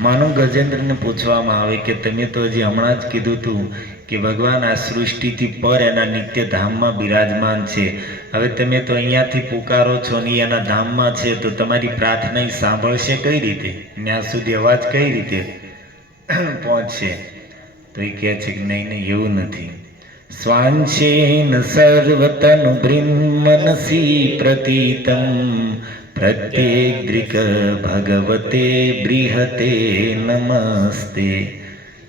માનો ગજેન્દ્રને પૂછવામાં આવે કે તમે તો હજી હમણાં જ કીધું હતું કે ભગવાન આ સૃષ્ટિથી પર એના નિત્ય ધામમાં બિરાજમાન છે. હવે તમે તો અહીંયાથી પુકારો છો ને એના ધામમાં છે, તો તમારી પ્રાર્થના સાંભળશે કઈ રીતે? ત્યાં સુધી અવાજ કઈ રીતે પહોંચશે? તો એ કહે છે કે નહીં, એવું નથી. સ્વાંશેન સર્વતનુભૃન મનસી પ્રતીતમ પ્રત્યેક ભગવતે બૃહતે નમસ્તે.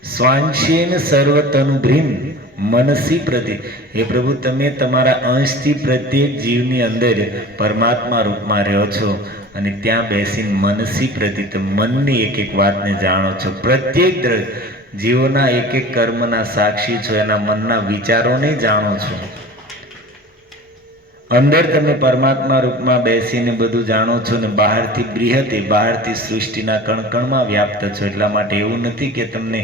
સ્વાંશેન સર્વતનુભૃન મનસી પ્રતિ, હે પ્રભુ તમે તમારા અંશથી પ્રત્યેક જીવની અંદર પરમાત્મા રૂપમાં રહ્યો છો અને ત્યાં બેસીને મનસી પ્રતિ મનની એક એક વાતને જાણો છો. પ્રત્યેક જીવોના એક એક કર્મના સાક્ષી છો, એના મનના વિચારોને જાણો છો. અંદર તમે પરમાત્મા રૂપમાં બેસીને બધું જાણો છો ને બહારથી બૃહતે, બહારથી સૃષ્ટિના કણકણમાં વ્યાપ્ત છો. એટલા માટે એવું નથી કે તમને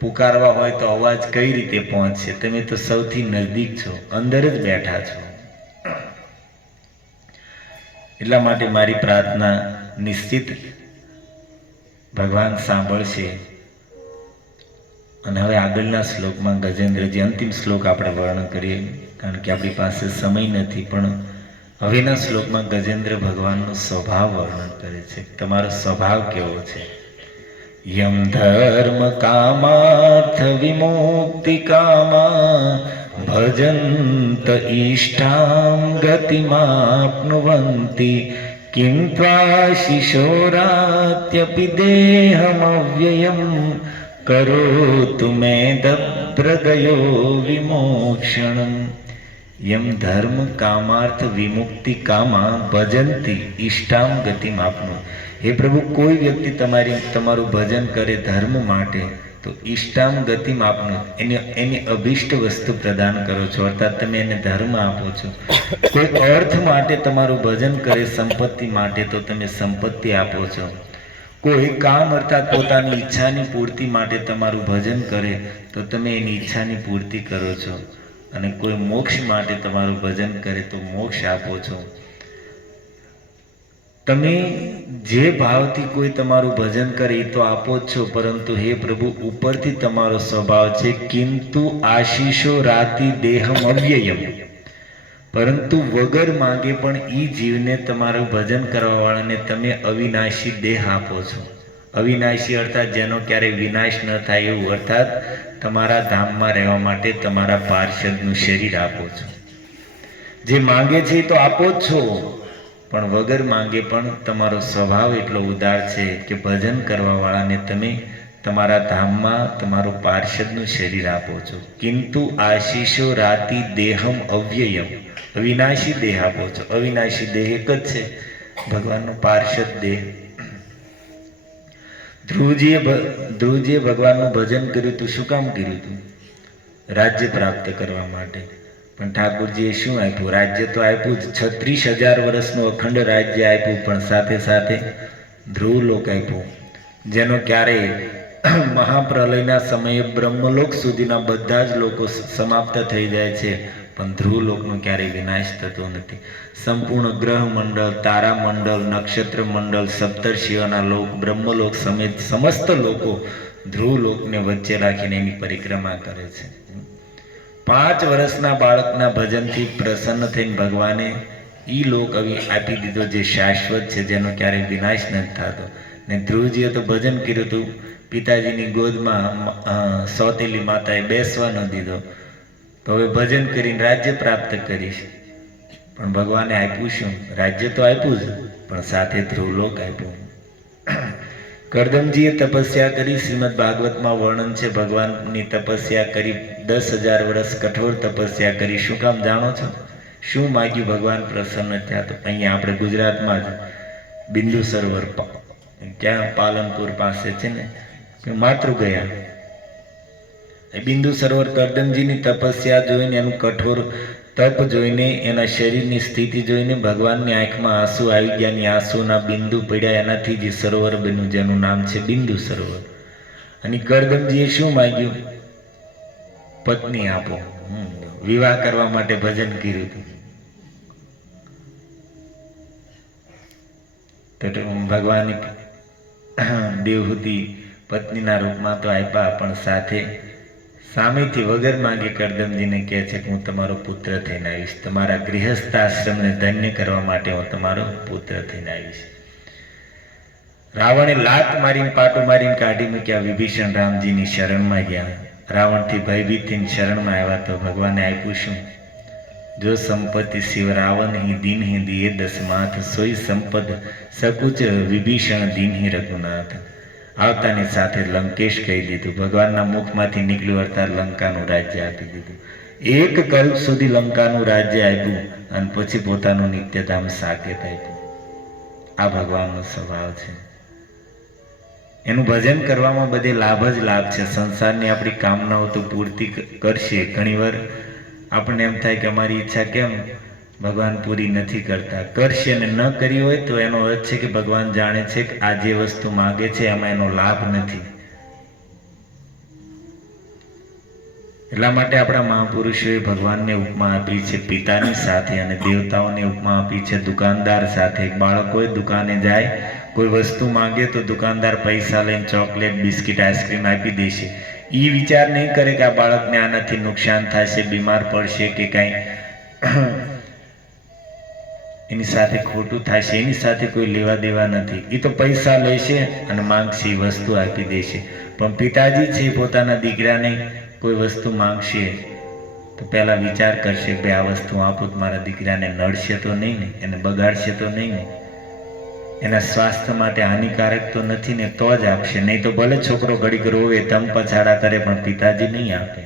પુકારવા હોય તો અવાજ કઈ રીતે પહોંચશે. તમે તો સૌથી નજદીક છો, અંદર જ બેઠા છો. એટલા માટે મારી પ્રાર્થના નિશ્ચિત ભગવાન સાંભળશે. અને હવે આગળના શ્લોકમાં ગજેન્દ્રજી અંતિમ શ્લોક આપણે વર્ણન કરીએ, કારણ કે આપણી પાસે સમય નથી. પણ હવેના શ્લોકમાં ગજેન્દ્ર ભગવાનનો સ્વભાવ વર્ણન કરે છે. તમારો સ્વભાવ કેવો છે? યમ ધર્મ કામાર્થ વિમુક્તિ કામા ભજંત ઈષ્ટામ ગતિમાપ્નુવંતિ કિમ ત્વાશિશોરાત્યપિ દેહમવ્યયમ કરોતુ મેદપ્રદયો વિમોક્ષણમ. યમ ધર્મ કામાર્થ વિમુક્તિ કામા ભજંતી ઈષ્ટામ ગતિમાપ્નુ. હે પ્રભુ, કોઈ વ્યક્તિ તમારું ભજન કરે ધર્મ માટે તો ઈષ્ટામ ગતિમ આપનો, એની અભિષ્ટ વસ્તુ પ્રદાન કરો છો, અર્થાત તમે એને ધર્મ આપો છો. કોઈ અર્થ માટે તમારું ભજન કરે, સંપત્તિ માટે, તો તમે સંપત્તિ આપો છો. કોઈ કામ અર્થાત પોતાની ઈચ્છાની પૂર્તિ માટે તમારું ભજન કરે તો તમે એની ઈચ્છાની પૂર્તિ કરો છો. અને કોઈ મોક્ષ માટે તમારું ભજન કરે તો મોક્ષ આપો છો. તમે જે ભાવથી કોઈ તમારું ભજન કરે એ તો આપો જ છો, પરંતુ હે પ્રભુ, ઉપરથી તમારો સ્વભાવ છે કિંતુ આશીષો રાતિ દેહમ અવ્યયમ, પરંતુ વગર માંગે પણ એ જીવને તમારું ભજન કરવા વાળાને તમે અવિનાશી દેહ આપો છો. અવિનાશી અર્થાત જેનો ક્યારેય વિનાશ ન થાય એવું, અર્થાત તમારા ધામમાં રહેવા માટે તમારા પાર્ષદનું શરીર આપો છો. જે માંગે છે એ તો આપો જ છો, પણ વગર માંગે પણ તમારો સ્વભાવ એટલો ઉદાર છે કે ભજન કરવા વાળાને તમે તમારા ધામમાં તમારું પાર્ષદનું શરીર આપો છો. કિંતુ આશીષો રાતિ દેહમ અવ્યયમ, અવિનાશી દેહ આપો છો. અવિનાશી દેહ એક જ છે, ભગવાનનો પાર્ષદ દેહ. ધ્રુવજીએ ભગવાનનું ભજન કર્યું હતું. શું કામ કર્યું હતું? રાજ્ય પ્રાપ્ત કરવા માટે. પણ ઠાકોરજીએ શું આપ્યું? રાજ્ય તો આપ્યું જ. 36,000 વર્ષનું અખંડ રાજ્ય આપ્યું, પણ સાથે સાથે ધ્રુવલોક આપ્યું, જેનો ક્યારેય મહાપ્રલયના સમયે બ્રહ્મલોક સુધીના બધા જ લોકો સમાપ્ત થઈ જાય છે, પણ ધ્રુવલોકનો ક્યારેય વિનાશ થતો નથી. સંપૂર્ણ ગ્રહ મંડળ, તારા મંડળ, નક્ષત્ર મંડળ, સપ્તર્ષિઓના લોક, બ્રહ્મલોક સમેત સમસ્ત લોકો ધ્રુવલોકને વચ્ચે રાખીને એની પરિક્રમા કરે છે. 5 વર્ષના બાળકના ભજનથી પ્રસન્ન થઈને ભગવાને ઈ લોક આપી દીધો જે શાશ્વત છે, જેનો ક્યારેય વિનાશ નથી થતો. ને ધ્રુવજીએ તો ભજન કર્યું હતું, પિતાજીની ગોદમાં સોતેલી માતાએ બેસવા ન દીધો, તો હવે ભજન કરીને રાજ્ય પ્રાપ્ત કરીશ. પણ ભગવાને આપ્યું શું? રાજ્ય તો આપ્યું જ, પણ સાથે ધ્રુવલોક આપ્યું. કરદમજીએ તપસ્યા કરી. શ્રીમદ ભાગવતમાં વર્ણન છે, ભગવાનની તપસ્યા કરી, 10,000 વર્ષ કઠોર તપસ્યા કરી. શું કામ જાણો છો? શું માગ્યું? ભગવાન પ્રસન્ન થયા. તો અહીંયા આપણે ગુજરાતમાં જ બિંદુ સરોવર, ક્યાં પાલનપુર પાસે છે ને, માતૃ ગયા. એ બિંદુ સરોવર કરદમજીની તપસ્યા જોઈને, એનું કઠોર તપ જોઈને, એના શરીરની સ્થિતિ જોઈને ભગવાનની આંખમાં આંસુ આવી ગયા. ની આંસુના બિંદુ પડ્યા, એનાથી જે સરોવર બન્યું, જેનું નામ છે બિંદુ સરોવર. અને કરદમજીએ શું માંગ્યું? પત્ની આપો. વિવાહ કરવા માટે ભજન કર્યું હતું. તો ભગવાને દેવહૂતિ પત્નીના રૂપમાં તો આપ્યા, પણ સાથે સામેથી વગર માંગે કરદમજીને કહે છે કે હું તમારો પુત્ર થઈને આવીશ, તમારા ગૃહસ્થાશ્રમને ધન્ય કરવા માટે હું તમારો પુત્ર થઈને આવીશ. રાવણે લાત મારીને, પાટો મારીને કાઢી મૂક્યા. વિભીષણ રામજીની શરણમાં ગયા. રાવણથી ભયભીત થઈને શરણમાં આવ્યા તો ભગવાને આપ્યું શું? જો સંપત્તિ શિવ રાવણ હી દીન હી દિયે દસમાથ, સોઈ સંપદ સકુચ વિભીષણ દીન હી રઘુનાથ. આવતાની સાથે લંકેશ કહી દીધું. ભગવાનના મુખમાંથી નીકળ્યું અર્થાત લંકાનું રાજ્ય આપી દીધું. એક કલ્પ સુધી લંકાનું રાજ્ય આપ્યું અને પછી પોતાનું નિત્યધામ સાકેત આપ્યું. આ ભગવાનનો સ્વભાવ છે. એનું ભજન કરવામાં બધે લાભ જ લાભ છે. સંસારની આપણી કામનાઓ તો પૂર્તિ કરશે. ઘણીવાર આપણને એમ થાય કે અમારી ઈચ્છા કેમ ભગવાન પૂરી નથી કરતા. કરશે અને ન કરી હોય તો એનો અર્થ છે કે ભગવાન જાણે છે કે આ જે વસ્તુ માગે છે એમાં એનો લાભ નથી. એટલા માટે આપણા મહાપુરુષોએ ભગવાનને ઉપમા આપી છે પિતાની સાથે અને દેવતાઓને ઉપમા આપી છે દુકાનદાર સાથે. બાળકોએ દુકાને જાય, કોઈ વસ્તુ માંગે તો દુકાનદાર પૈસા લઈને ચોકલેટ, બિસ્કિટ, આઈસ્ક્રીમ આપી દેશે. એ વિચાર નહીં કરે કે આ બાળકને આનાથી નુકસાન થશે, બીમાર પડશે કે કાંઈ એની સાથે ખોટું થશે. એની સાથે કોઈ લેવા દેવા નથી. એ તો પૈસા લેશે અને માંગશે, એ વસ્તુ આપી દેશે. પણ પિતાજી છે પોતાના દીકરાને કોઈ વસ્તુ માંગશે તો પહેલાં વિચાર કરશે કે આ વસ્તુ આપું તો મારા દીકરાને નડશે તો નહીં ને, એને બગાડશે તો નહીં ને, એના સ્વાસ્થ્ય માટે હાનિકારક તો નથી ને, તો જ આપશે. નહીં તો ભલે છોકરો ઘડીક રોવે, તમ પછાડા કરે, પણ પિતાજી નહીં આપે.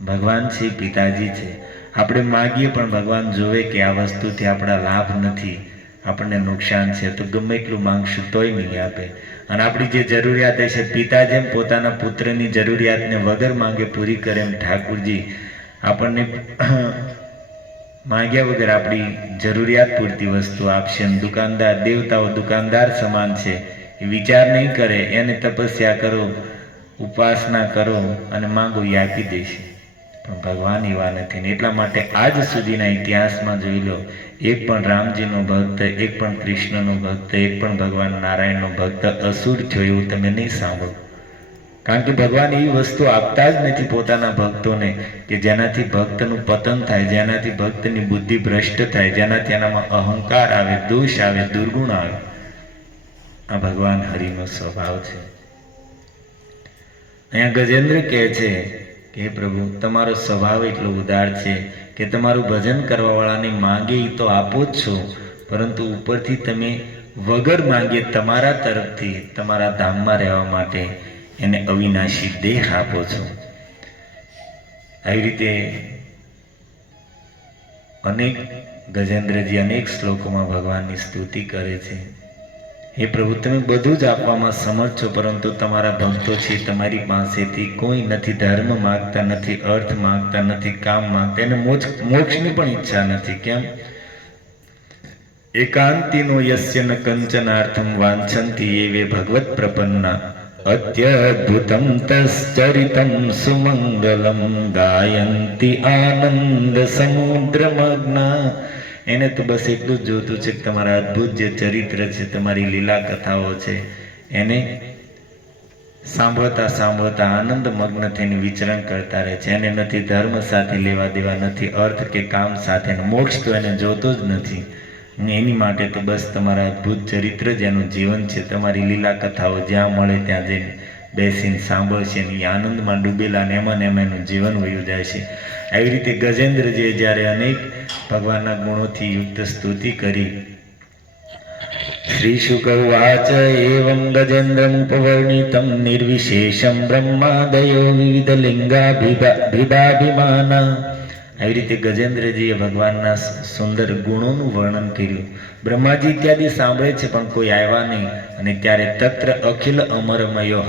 ભગવાન છે પિતાજી છે. આપણે માગીએ પણ ભગવાન જોવે કે આ વસ્તુથી આપણા લાભ નથી, આપણને નુકસાન છે, તો ગમે એટલું માંગશું તોય નહીં આપે. અને આપણી જે જરૂરિયાત છે પિતા જેમ પોતાના પુત્રની જરૂરિયાતને વગર માંગે પૂરી કરે એમ ઠાકુરજી આપણને માંગ્યા વગર આપણી જરૂરિયાત પૂરતી વસ્તુ આપશે. દુકાનદાર, દેવતાઓ દુકાનદાર સમાન છે. એ વિચાર નહીં કરે, એને તપસ્યા કરો, ઉપાસના કરો અને માંગો એ આપી દેશે. પણ ભગવાન એવા નથી ને. એટલા માટે આજ સુધીના ઇતિહાસમાં જોઈ લો, એક પણ રામજીનો ભક્ત, એક પણ કૃષ્ણનો ભક્ત, એક પણ ભગવાન નારાયણનો ભક્ત અસુર થયો એવું તમે નહીં સાંભળો. કારણ કે ભગવાન એવી વસ્તુ આપતા જ નથી પોતાના ભક્તોને કે જેનાથી ભક્તનું પતન થાય, જેનાથી ભક્તની બુદ્ધિ ભ્રષ્ટ થાય, જેનાથી એનામાં અહંકાર આવે, દોષ આવે, દુર્ગુણ આવે. આ ભગવાન હરિનો સ્વભાવ છે. અહીંયા ગજેન્દ્ર કહે છે કે હે પ્રભુ, તમારો સ્વભાવ એટલો ઉદાર છે કે તમારું ભજન કરવાવાળાને માંગે એ તો આપો જ છો, પરંતુ ઉપરથી તમે વગર માંગે તમારા તરફથી તમારા ધામમાં રહેવા માટે એને અવિનાશી દેહ આપો છો. આવી રીતે અનેક ગજેન્દ્રજી અનેક શ્લોકોમાં ભગવાનની સ્તુતિ કરે છે. હે પ્રભુ, તમે બધું જ આપવામાં સમર્થ છો, પરંતુ તમારા ભક્તો છે તમારી પાસેથી કોઈ નથી, ધર્મ માગતા નથી, અર્થ માગતા નથી, કામ માગતા, એને મોક્ષની પણ ઈચ્છા નથી. કેમ? એકાંતિનો યસ્ય ન કંચનાર્થમ વાંછંતિ એવે ભગવત પ્રપન્ના અત્યદ્ભુતમ તશ્ચરિતમ સુમંગલમ ગાયંતિ આનંદ સમુદ્રમગ્ના. એને તો બસ એટલું જ જોતું છે કે તમારા અદ્ભુત જે ચરિત્ર છે, તમારી લીલા કથાઓ છે, એને સાંભળતા સાંભળતા આનંદ મગ્ન થઈને વિચરણ કરતા રહે છે. એને નથી ધર્મ સાથે લેવા દેવા, નથી અર્થ કે કામ સાથે, મોક્ષ તો એને જોતો જ નથી. એની માટે તો બસ તમારા અદ્ભુત ચરિત્ર જ એનું જીવન છે. તમારી લીલા કથાઓ જ્યાં મળે ત્યાં જઈને બેસીને સાંભળશે ને એ આનંદમાં ડૂબેલા ને એમાં એનું જીવન વયું જાય છે. આવી રીતે ગજેન્દ્રજીએ જ્યારે અનેક ભગવાનના ગુણોથી યુક્ત સ્તુતિ કરી. શ્રી શુક ઉવાચ એવં ગજેન્દ્રમુપવર્ણિતમ નિર્વિશેષમ બ્રહ્માદયો વિવિધ લિંગાભિદાભિમાના. આવી રીતે ગજેન્દ્રજીએ ભગવાનના સુંદર ગુણોનું વર્ણન કર્યું. બ્રહ્માજી ઇત્યાદિ સાંભળે છે પણ કોઈ આવ્યા નહીં. અને ત્યારે તત્ર અખિલ અમરમયો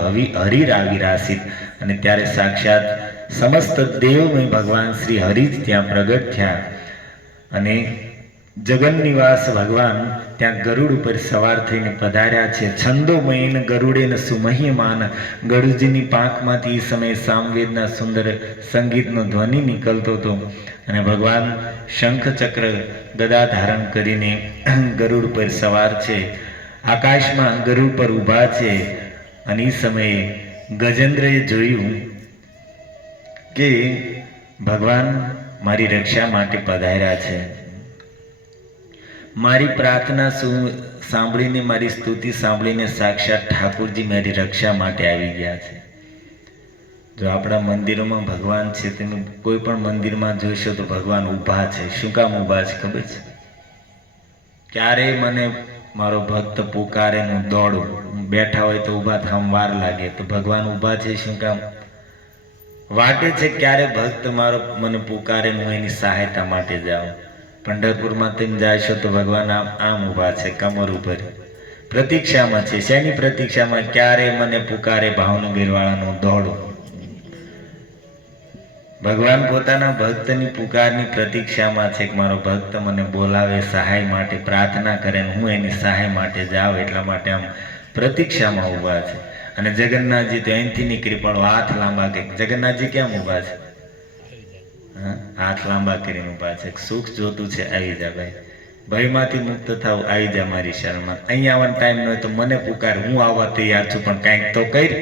હરિરાવિરાસિત. અને ત્યારે સાક્ષાત સમસ્ત દેવમય ભગવાન શ્રી હરિ જ ત્યાં પ્રગટ થયા. અને જગન નિવાસ ભગવાન ત્યાં ગરુડ ઉપર સવાર થઈને પધાર્યા છે. છંદોમયન ગરુડેન સુમહ્યમાન. ગરુડજીની પાંખમાંથી એ સમયે સામવેદના સુંદર સંગીતનો ધ્વનિ નીકળતો હતો. અને ભગવાન શંખ ચક્ર ગદા ધારણ કરીને ગરુડ પર સવાર છે, આકાશમાં ગરુડ પર ઊભા છે. અને એ સમયે ગજેન્દ્રએ જોયું કે ભગવાન મારી રક્ષા માટે પધાર્યા છે. મારી પ્રાર્થના સાંભળીને, મારી સ્તુતિ સાંભળીને સાક્ષાત ઠાકુરજી મારી રક્ષા માટે આવી ગયા છે. જો આપણા મંદિરોમાં ભગવાન છે, તમે કોઈ પણ મંદિરમાં જોશો તો ભગવાન ઊભા છે. શું કામ ઊભા છે ખબર છે? ક્યારેય મને મારો ભક્ત પુકારે હું દોડું, બેઠા હોય તો ઊભા થવામાં વાર લાગે, તો ભગવાન ઊભા છે. શું કામ? વાટે છે ક્યારે ભક્ત મારો મને પુકારે હું એની સહાયતા માટે જાઉં. પંઢરપુરમાં તેમ જાશો તો ભગવાન આમ ઊભા છે, કમર ઉપર પ્રતીક્ષામાં છે. શેની પ્રતીક્ષામાં? ક્યારે મને પુકારે ભાવનગર વાળાનું દોડું. ભગવાન પોતાના ભક્તની પુકારની પ્રતીક્ષામાં છે કે મારો ભક્ત મને બોલાવે, સહાય માટે પ્રાર્થના કરે, હું એની સહાય માટે જાઉં, એટલા માટે આમ પ્રતીક્ષામાં ઊભા છે. અને જગન્નાથજી તો અહીંથી નીકળી પડો, હાથ લાંબા કરી. જગન્નાથજી કેમ ઊભા છે? હાથ લાંબા કરીને ઊભા છે. સુખ જોતું છે, આવી જા ભાઈ, ભયમાંથી મુક્ત થાવ, આવી જા મારી શરણમાં. અહીંયા આવવાનો ટાઈમ ન હોય તો મને પુકાર, હું આવવા તૈયાર છું, પણ કાંઈક તો કર.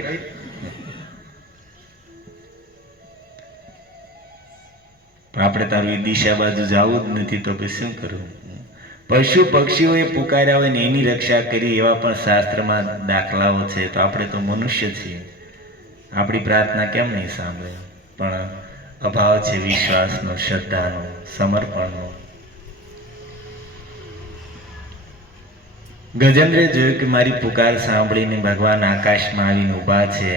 આપણે તારું એ દિશા બાજુ જવું જ નથી તો પછી શું કરવું? પશુ પક્ષીઓએ પુકાર્યા હોય ને એની રક્ષા કરી, એવા પણ શાસ્ત્રમાં દાખલાઓ છે. તો આપણે તો મનુષ્ય છીએ, આપણી પ્રાર્થના કેમ નહીં સાંભળે? પણ અભાવ છે વિશ્વાસનો, શ્રદ્ધાનો, સમર્પણનો. ગજેન્દ્રે જોયું કે મારી પુકાર સાંભળીને ભગવાન આકાશમાં આવીને ઊભા છે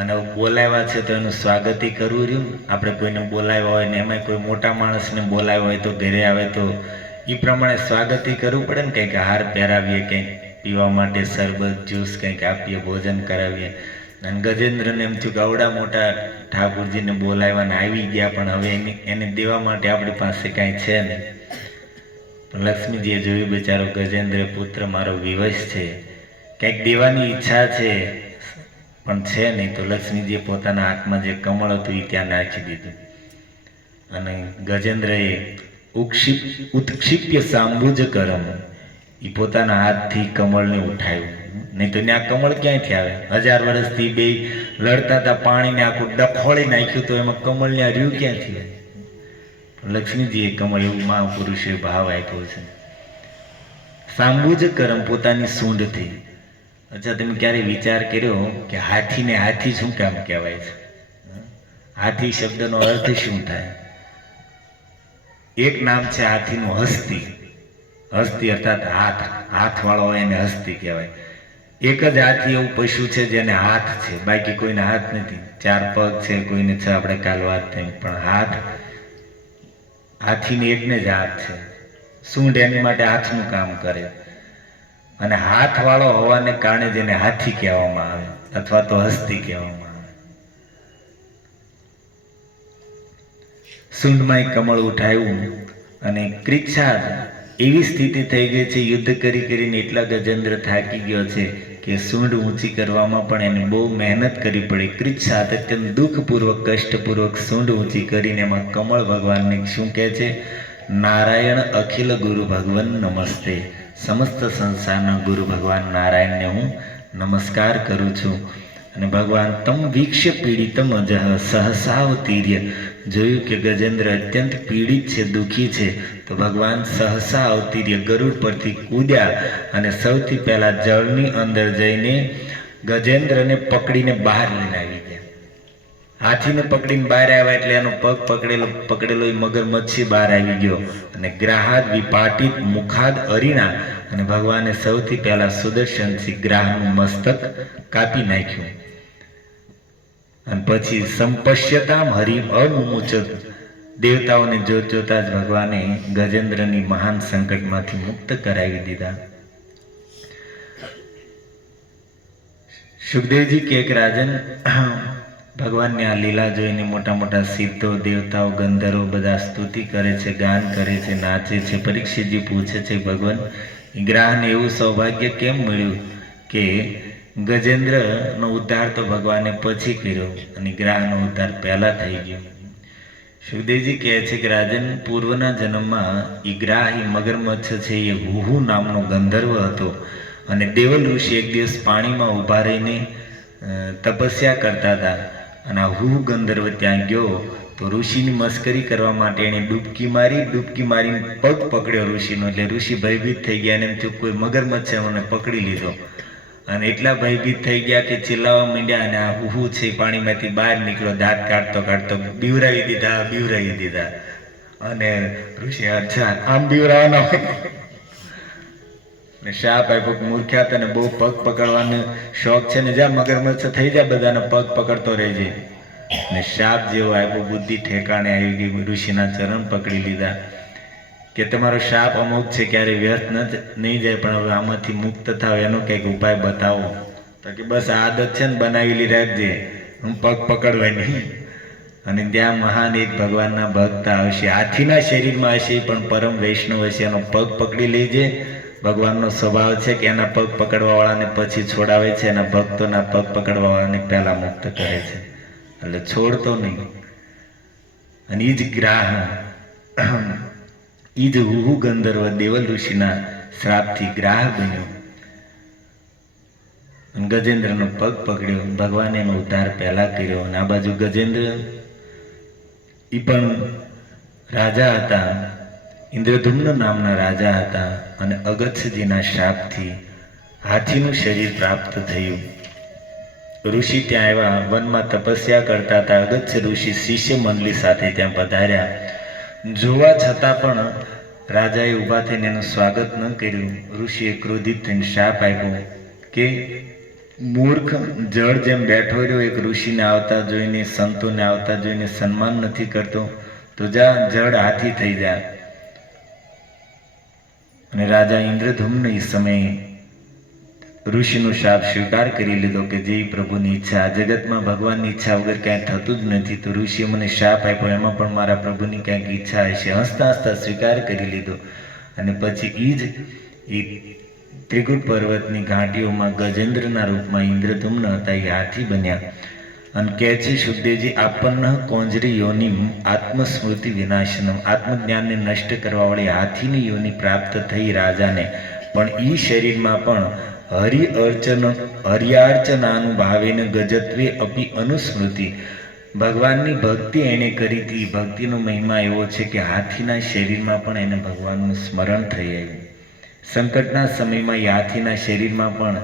અને બોલાવ્યા છે તો એનું સ્વાગત કરવું રહ્યું. આપણે કોઈને બોલાવ્યા હોય ને એમાં કોઈ મોટા માણસને બોલાવ્યો હોય તો ઘરે આવે તો એ પ્રમાણે સ્વાગત કરવું પડે ને. કંઈક હાર પહેરાવીએ, કંઈક પીવા માટે શરબત, જ્યુસ કંઈક આપીએ, ભોજન કરાવીએ. અને ગજેન્દ્રને એમ થયું કે આવડા મોટા ઠાકોરજીને બોલાવ્યાને આવી ગયા, પણ હવે એને દેવા માટે આપણી પાસે કાંઈ છે નહીં. પણ લક્ષ્મીજીએ જોયું બિચારો ગજેન્દ્ર પુત્ર મારો વિવશ છે, કંઈક દેવાની ઈચ્છા છે પણ છે નહીં. તો લક્ષ્મીજીએ પોતાના હાથમાં જે કમળ હતું એ ત્યાં નાખી દીધું અને ગજેન્દ્રએ ઉત્ક્ષિપ્ય સાંભુજ કરમ, એ પોતાના હાથથી કમળને ઉઠાવ્યું. નહીં તો ત્યાં કમળ ક્યાંયથી આવે? 1000 વર્ષથી બે લડતા હતા, પાણીને આખું ડખોળી નાખ્યું તો એમાં કમળ ત્યાં રહ્યું ક્યાંથી આવે? લક્ષ્મીજીએ કમળ એવું મહાપુરુષે ભાવ આપ્યો છે. સાંભુજ કરમ, પોતાની સૂંઢથી. અચ્છા, તમે ક્યારે વિચાર કર્યો કે હાથીને હાથી શું કામ કહેવાય છે? હાથી શબ્દનો અર્થ શું થાય? એક નામ છે હાથીનું, હસ્તી. હસ્તી અર્થાત હાથ, હાથવાળો હોય એને હસ્તી કહેવાય. એક જ હાથી એવું પશુ છે જેને હાથ છે, બાકી કોઈને હાથ નથી. 4 પગ છે, કોઈને 6, આપણે કાલ વાત થઈ. પણ હાથીને એકને જ હાથ છે. સૂંઢ એની માટે હાથનું કામ કરે. અને હાથવાળો હોવાને કારણે જેને હાથી કહેવામાં આવે અથવા તો હસ્તી કહેવામાં આવે. સૂંઢમાં કમળ ઉઠાવ્યું અને ક્રિચ્છાદ એવી સ્થિતિ થઈ ગઈ છે, યુદ્ધ કરી કરીને એટલા ગજેન્દ્ર થાકી ગયો છે કે સૂંઢ ઊંચી કરવામાં પણ એને બહુ મહેનત કરવી પડી. ક્રિચ્છાદ અત્યંત દુઃખપૂર્વક, કષ્ટપૂર્વક સૂંઢ ઊંચી કરીને એમાં કમળ ભગવાનને શું કહે છે? નારાયણ અખિલ ગુરુ ભગવાન નમસ્તે. સમસ્ત સંસારના ગુરુ ભગવાન નારાયણને હું નમસ્કાર કરું છું. અને ભગવાન તમ વીક્ષ્ય પીડિતમ અજહ સહસાવતીર્ય, જોયું કે ગજેન્દ્ર અત્યંત પીડિત છે, દુઃખી છે. તો ભગવાન સહસા અવતીર્ય, ગરુડ પરથી કૂદ્યા અને સૌથી પહેલા જળની અંદર જઈને ગજેન્દ્રને પકડીને બહાર લઈને આવી ગયા. હાથીને પકડીને બહાર આવ્યા એટલે એનો પગ પકડેલો એ મગરમચ્છી બહાર આવી ગયો અને ગ્રાહાદ વિપાટિત મુખાદ અરીણા, અને ભગવાને સૌથી પહેલા સુદર્શનથી ગ્રાહનું મસ્તક કાપી નાખ્યું. અને પછી સંપશ્યતામ હરિમ અમુમુચ, દેવતાઓને જોતા જ ભગવાને ગજેન્દ્રની મહાન સંકટમાંથી મુક્ત કરાવી દીધા. સુખદેવજી કે એક રાજન ભગવાનની આ લીલા જોઈને મોટા મોટા સિદ્ધો, દેવતાઓ, ગંધર્વો બધા સ્તુતિ કરે છે, ગાન કરે છે, નાચે છે. પરીક્ષિતજી પૂછે છે, ભગવાન ગ્રાહને એવું સૌભાગ્ય કેમ મળ્યું કે ગજેન્દ્રનો ઉદ્ધાર તો ભગવાને પછી કર્યો અને ગ્રાહનો ઉદ્ધાર પહેલા થઈ ગયો? સુખદેવજી કહે છે કે રાજન, પૂર્વના જન્મમાં એ ગ્રાહ, એ મગરમચ્છ છે, એ હુહુ નામનો ગંધર્વ હતો. અને દેવલ ઋષિ એક દિવસ પાણીમાં ઊભા રહીને તપસ્યા કરતા હતા અને આ હુહુ ગંધર્વ ત્યાં ગયો તો ઋષિની મસ્કરી કરવા માટે એણે ડૂબકી મારીને પગ પકડ્યો ઋષિનો. એટલે ઋષિ ભયભીત થઈ ગયા અને એમ થયું કોઈ મગરમચ્છે મને પકડી લીધો. અને એટલા ભયભીત થઈ ગયા કે ચિલ્લાવા માંડ્યા અને આ હું છે પાણીમાંથી બહાર નીકળો, દાંત કાઢતો કાઢતો બીવરાવી દીધા. અને ઋષિ અચ્છા આમ બીવરાવાના હોય ને શાપ આપ્યો, મૂર્ખ્યા તને બહુ પગ પકડવાનો શોખ છે ને, જ્યાં મગરમચ્છ થઈ જાય બધાને પગ પકડતો રહેજે. ને શાપ જેવો આપ્યો, બુદ્ધિ ઠેકાણે આવી ગઈ. ઋષિના ચરણ પકડી લીધા કે તમારો શાપ અમુક છે, ક્યારે વ્યર્થ નહીં જાય, પણ હવે આમાંથી મુક્ત થાવ એનો કંઈક ઉપાય બતાવો. તો કે બસ આદત છે ને બનાવેલી રાખજે, હું પગ પકડવાની. અને ત્યાં મહાન એક ભગવાનના ભક્ત આવશે, હાથીના શરીરમાં હશે પણ પરમ વૈષ્ણવ હશે, એનો પગ પકડી લેજે. ભગવાનનો સ્વભાવ છે કે એના પગ પકડવાવાળાને પછી છોડાવે છે, એના ભક્તોના પગ પકડવાવાળાને પહેલા મુક્ત કરે છે, એટલે છોડતો નહીં. અને એ જ ગ્રાહ, એ જ હુહુ ગંધર્વ દેવલ ઋષિના શ્રાપથી ગ્રાહ બન્યો. ગજેન્દ્રનો પગ પકડ્યો, ભગવાને એનો ઉદ્ધાર પહેલા કર્યો. અને આ બાજુ ગજેન્દ્ર એ પણ રાજા હતા, ઇન્દ્રધુમ્ન નામના રાજા હતા. અને અગત્યજીના શ્રાપથી હાથીનું શરીર પ્રાપ્ત થયું. ઋષિ ત્યાં આવ્યા, વનમાં તપસ્યા કરતા હતા. અગત્ય ઋષિ શિષ્ય મંડળી સાથે ત્યાં પધાર્યા. જોવા છતાં પણ રાજાએ ઊભા થઈને એનું સ્વાગત ન કર્યું. ઋષિએ ક્રોધિત થઈને શાપ આપ્યો કે મૂર્ખ જળ જેમ બેઠો રહ્યો, એક ઋષિને આવતા જોઈને, સંતોને આવતા જોઈને સન્માન નથી કરતો, તો જા જળ હાથી થઈ જાય. અને રાજા ઇન્દ્રધુમ્ન એ સમયે ઋષિનો શાપ સ્વીકાર કરી લીધો કે જે પ્રભુની ઈચ્છા, આ જગતમાં ભગવાનની ઈચ્છા વગર ક્યાંય થતું જ નથી, તો ઋષિએ મને શાપ આપ્યો, એમાં પણ મારા પ્રભુની ક્યાંક ઈચ્છા હશે. હસતા હસતા સ્વીકાર કરી લીધો. અને પછી એ ત્રિકૂટ પર્વતની ઘાટીઓમાં ગજેન્દ્રના રૂપમાં ઇન્દ્રધુમ્ન હતા, એ હાથી બન્યા. અને કહે છે સુખદેવજી, આપન્ન કોંજરી યોનિમ આત્મસ્મૃતિ વિનાશનમ, આત્મજ્ઞાનને નષ્ટ કરવાવાળી હાથીની યોનિ પ્રાપ્ત થઈ રાજાને. પણ એ શરીરમાં પણ હરિયાર્ચનાનુભાવેન ગજત્વે અપી અનુસ્મૃતિ, ભગવાનની ભક્તિ એણે કરી હતી. ભક્તિનો મહિમા એવો છે કે હાથીના શરીરમાં પણ એને ભગવાનનું સ્મરણ થઈ આવ્યું. સંકટના સમયમાં એ હાથીના શરીરમાં પણ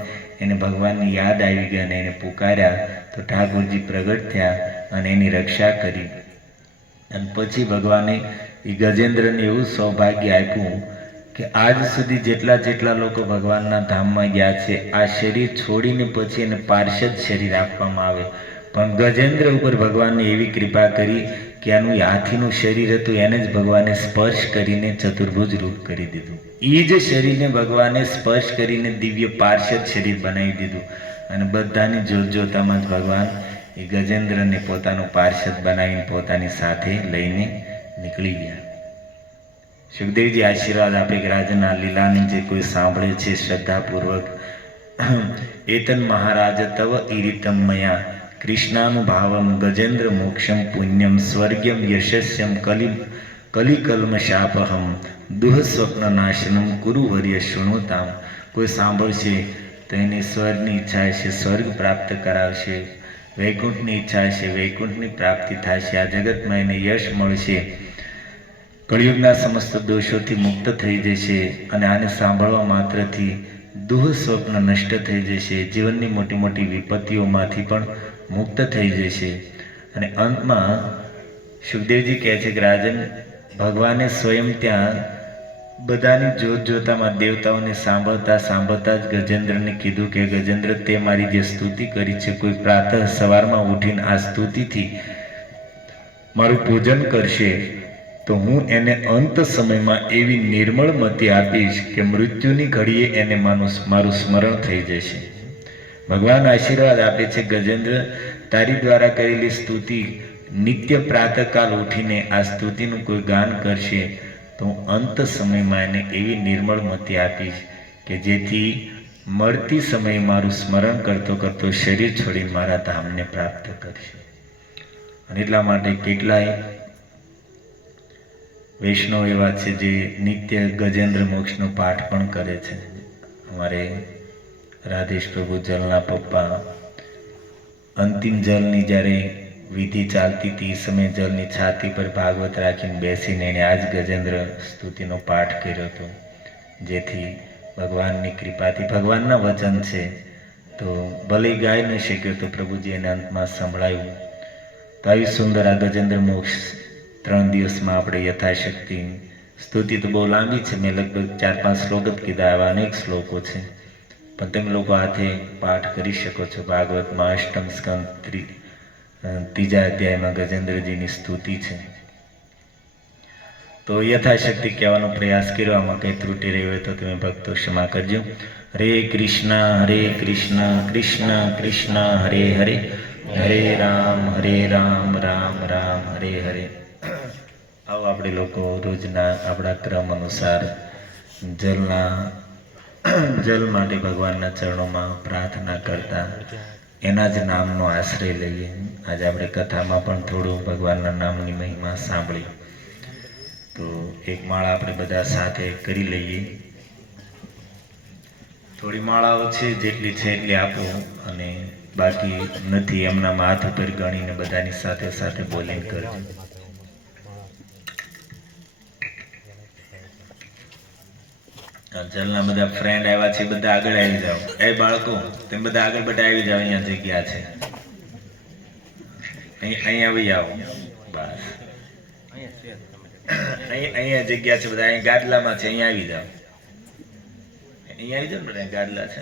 એને ભગવાનની યાદ આવી ગઈ અને એને પુકાર્યા, તો ઠાકોરજી પ્રગટ થયા અને એની રક્ષા કરી. અને પછી ભગવાને એ ગજેન્દ્રને એવું સૌભાગ્ય આપ્યું કે આજ સુધી જેટલા લોકો ભગવાનના ધામમાં ગયા છે, આ શરીર છોડીને પછી એને પાર્ષદ શરીર આપવામાં આવે. પણ ગજેન્દ્ર ઉપર ભગવાનને એવી કૃપા કરી કે એનું હાથીનું શરીર હતું, એને જ ભગવાને સ્પર્શ કરીને ચતુર્ભુજ રૂપ કરી દીધું. એ જ શરીરને ભગવાને સ્પર્શ કરીને દિવ્ય પાર્ષદ શરીર બનાવી દીધું. અને બધાની જોતજોતામાં જ ભગવાન એ ગજેન્દ્રને પોતાનું પાર્ષદ બનાવીને પોતાની સાથે લઈને નીકળી ગયા. સુખદેવજી આશીર્વાદ આપે કે રાજના લીલાને જે કોઈ સાંભળે છે શ્રદ્ધાપૂર્વક, એતન મહારાજ તવ ઈરિતમ મયા કૃષ્ણાનુભાવમ ગજેન્દ્ર મોક્ષમ પુણ્યમ સ્વર્ગ્યમ યશસ્યમ કલિકલ્મ શાપહમ દુઃ સ્વપ્ન નાશનમ કુરુ વર્ય શૃણુતામ. કોઈ સાંભળશે તો એની સ્વર્ગની ઈચ્છા હશે, સ્વર્ગ પ્રાપ્ત કરાવશે. વૈકુંઠની ઈચ્છા હશે, વૈકુંઠની પ્રાપ્તિ થશે. આ જગતમાં એને યશ મળશે, કળિયુગના સમસ્ત દોષોથી મુક્ત થઈ જશે. અને આને સાંભળવા માત્રથી દુઃ સ્વપ્ન નષ્ટ થઈ જશે, જીવનની મોટી મોટી વિપત્તિઓમાંથી પણ મુક્ત થઈ જશે. અને અંતમાં સુખદેવજી કહે છે કે રાજન, ભગવાને સ્વયં ત્યાં બધાની જોતામાં દેવતાઓને સાંભળતા જ ગજેન્દ્રને કીધું કે ગજેન્દ્ર, તે મારી જે સ્તુતિ કરી છે, કોઈ પ્રાતઃ સવારમાં ઉઠીને આ સ્તુતિથી મારું પૂજન કરશે તો હું એને અંત સમયમાં એવી નિર્મળ મતિ આપીશ કે મૃત્યુની ઘડીએ એને મારું સ્મરણ થઈ જશે. ભગવાન આશીર્વાદ આપે છે, ગજેન્દ્ર, તારી દ્વારા કરેલી સ્તુતિ નિત્ય પ્રાતઃકાલ ઉઠીને આ સ્તુતિનું કોઈ ગાન કરશે તો અંત સમયમાં એને એવી નિર્મળ મતિ આપીશ કે જેથી મળતી સમયે મારું સ્મરણ કરતો કરતો શરીર છોડી મારા ધામને પ્રાપ્ત કરશે. અને એટલા માટે કેટલાય વૈષ્ણવ એવા છે જે નિત્ય ગજેન્દ્ર મોક્ષનો પાઠ પણ કરે છે. અમારે રાધેશ પ્રભુ જલના પપ્પા અંતિમ જલની જ્યારે વિધિ ચાલતી હતી એ સમયે જલની છાતી પર ભાગવત રાખીને બેસીને એણે આ જ ગજેન્દ્ર સ્તુતિનો પાઠ કર્યો હતો, જેથી ભગવાનની કૃપાથી, ભગવાનના વચન છે, તો ભલે ગાઈ ન શક્યો તો પ્રભુજી એને અંતમાં સંભળાયું. તો આવી સુંદર આ ગજેન્દ્ર મોક્ષ 3 દિવસમાં આપણે યથાશક્તિ, સ્તુતિ તો બહુ લાંબી છે, મેં લગભગ 4-5 શ્લોક જ કીધા, આવા અનેક શ્લોકો છે, પણ તમે લોકો હાથે પાઠ કરી શકો છો. ભાગવતમાં 8મ સ્કંદ 3જા અધ્યાયમાં ગજેન્દ્રજીની સ્તુતિ છે. તો યથાશક્તિ કહેવાનો પ્રયાસ કર્યો, આમાં કંઈ ત્રુટિ રહી હોય તો તમે ભક્તો ક્ષમા કરજો. હરે કૃષ્ણ કૃષ્ણ કૃષ્ણ હરે હરે, હરે રામ રામ રામ હરે હરે. આવો આપણે લોકો રોજના આપણા ક્રમ અનુસાર જલ માટે ભગવાનના ચરણોમાં પ્રાર્થના કરતા એના જ નામનો આશ્રય લઈએ. આજે આપણે કથામાં પણ થોડું ભગવાનના નામની મહિમા સાંભળી. તો એક માળા આપણે બધા સાથે કરી લઈએ. થોડી માળાઓ છે, જેટલી છે એટલી આપો, અને બાકી નથી એમના હાથ ઉપર ગણીને બધાની સાથે સાથે બોલીને કરજો. જલના બધા ફ્રેન્ડ આવ્યા છે, બધા આગળ આવી જાઓ. એ બાળકો તમે બધા આગળ બધા આવી જાઓ, અહીંયા જગ્યા છે, અહીં આવી જાઓ. બસ અહીંયા જગ્યા છે, બધા અહીં ગાદલામાં છે, અહીંયા આવી જાઓ. અહીંયા આવી જાઓ ને બધા, ગાદલા છે.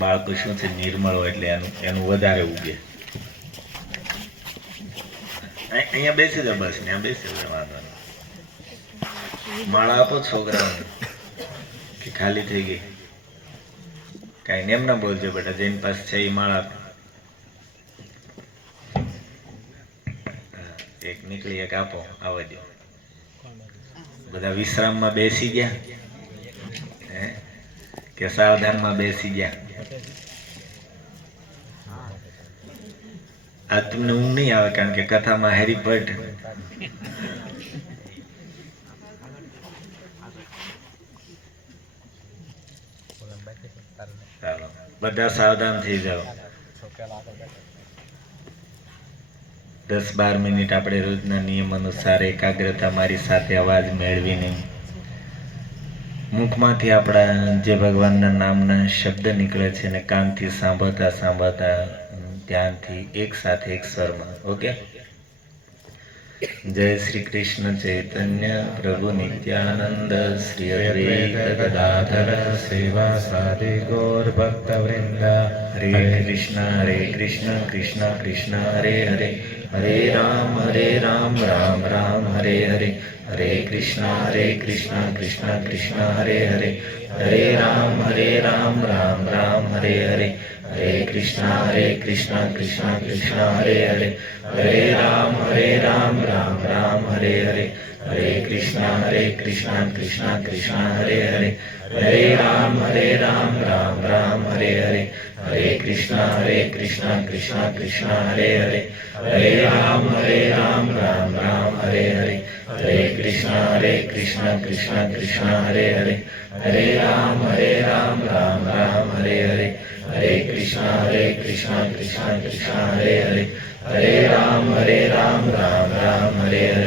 બાળકો શું છે, નિર્મળ હોય એટલે એનું વધારે ઉગે. અહીંયા બેસી જાઓ, બસ ત્યાં બેસી જાઓ, વાંધો નહીં. માળા આપો છોકરાઓને કે ખાલી થઈ ગઈ, કાંઈ એમ ના બોલજો બેટા, જેની પાસે છે એ માળા આપો. એક નીકળી એક આપો, આવવા દો. બધા વિશ્રામમાં બેસી ગયા કે સાવધાનમાં બેસી ગયા? આ તમને ઊંઘ નહીં આવે, કારણ કે કથામાં હેરી ભટ્ટ ચાલો બધા સાવધાન થઈ જાઓ. 10-12 મિનિટ આપણે રોજના નિયમ અનુસાર એકાગ્રતા મારી સાથે અવાજ મેળવીને મુખમાંથી આપણા જે ભગવાનના નામના શબ્દ નીકળે છે ને કાનથી સાંભળતા સાંભળતા ધ્યાનથી એક સાથે એક સ્વરમાં. ઓકે? જય શ્રી કૃષ્ણ ચૈતન્ય પ્રભુ નિત્યાનંદ શ્રી અદ્વૈત ગદાધર સેવા સાદિ ગૌર ભક્ત વૃંદ. હરે કૃષ્ણ કૃષ્ણ કૃષ્ણ હરે હરે, હરે રામ રામ રામ હરે હરે, હરે કૃષ્ણ કૃષ્ણ કૃષ્ણ હરે હરે, હરે રામ રામ રામ હરે હરે, હરે કૃષ્ણ કૃષ્ણ કૃષ્ણ હરે હરે, હરે રામ રામ રામ હરે હરે, હરે કૃષ્ણ કૃષ્ણ કૃષ્ણ હરે હરે, હરે રામ રામ રામ હરે હરે, હરે કૃષ્ણ કૃષ્ણ કૃષ્ણ હરે હરે, હરે રામ રામ રામ હરે હરે, હરે કૃષ્ણ કૃષ્ણ કૃષ્ણ હરે હરે, હરે રામ રામ રામ હરે હરે, હરે કૃષ્ણ કૃષ્ણ કૃષ્ણ હરે હરે, હરે રામ રામ રામ હરે હરે,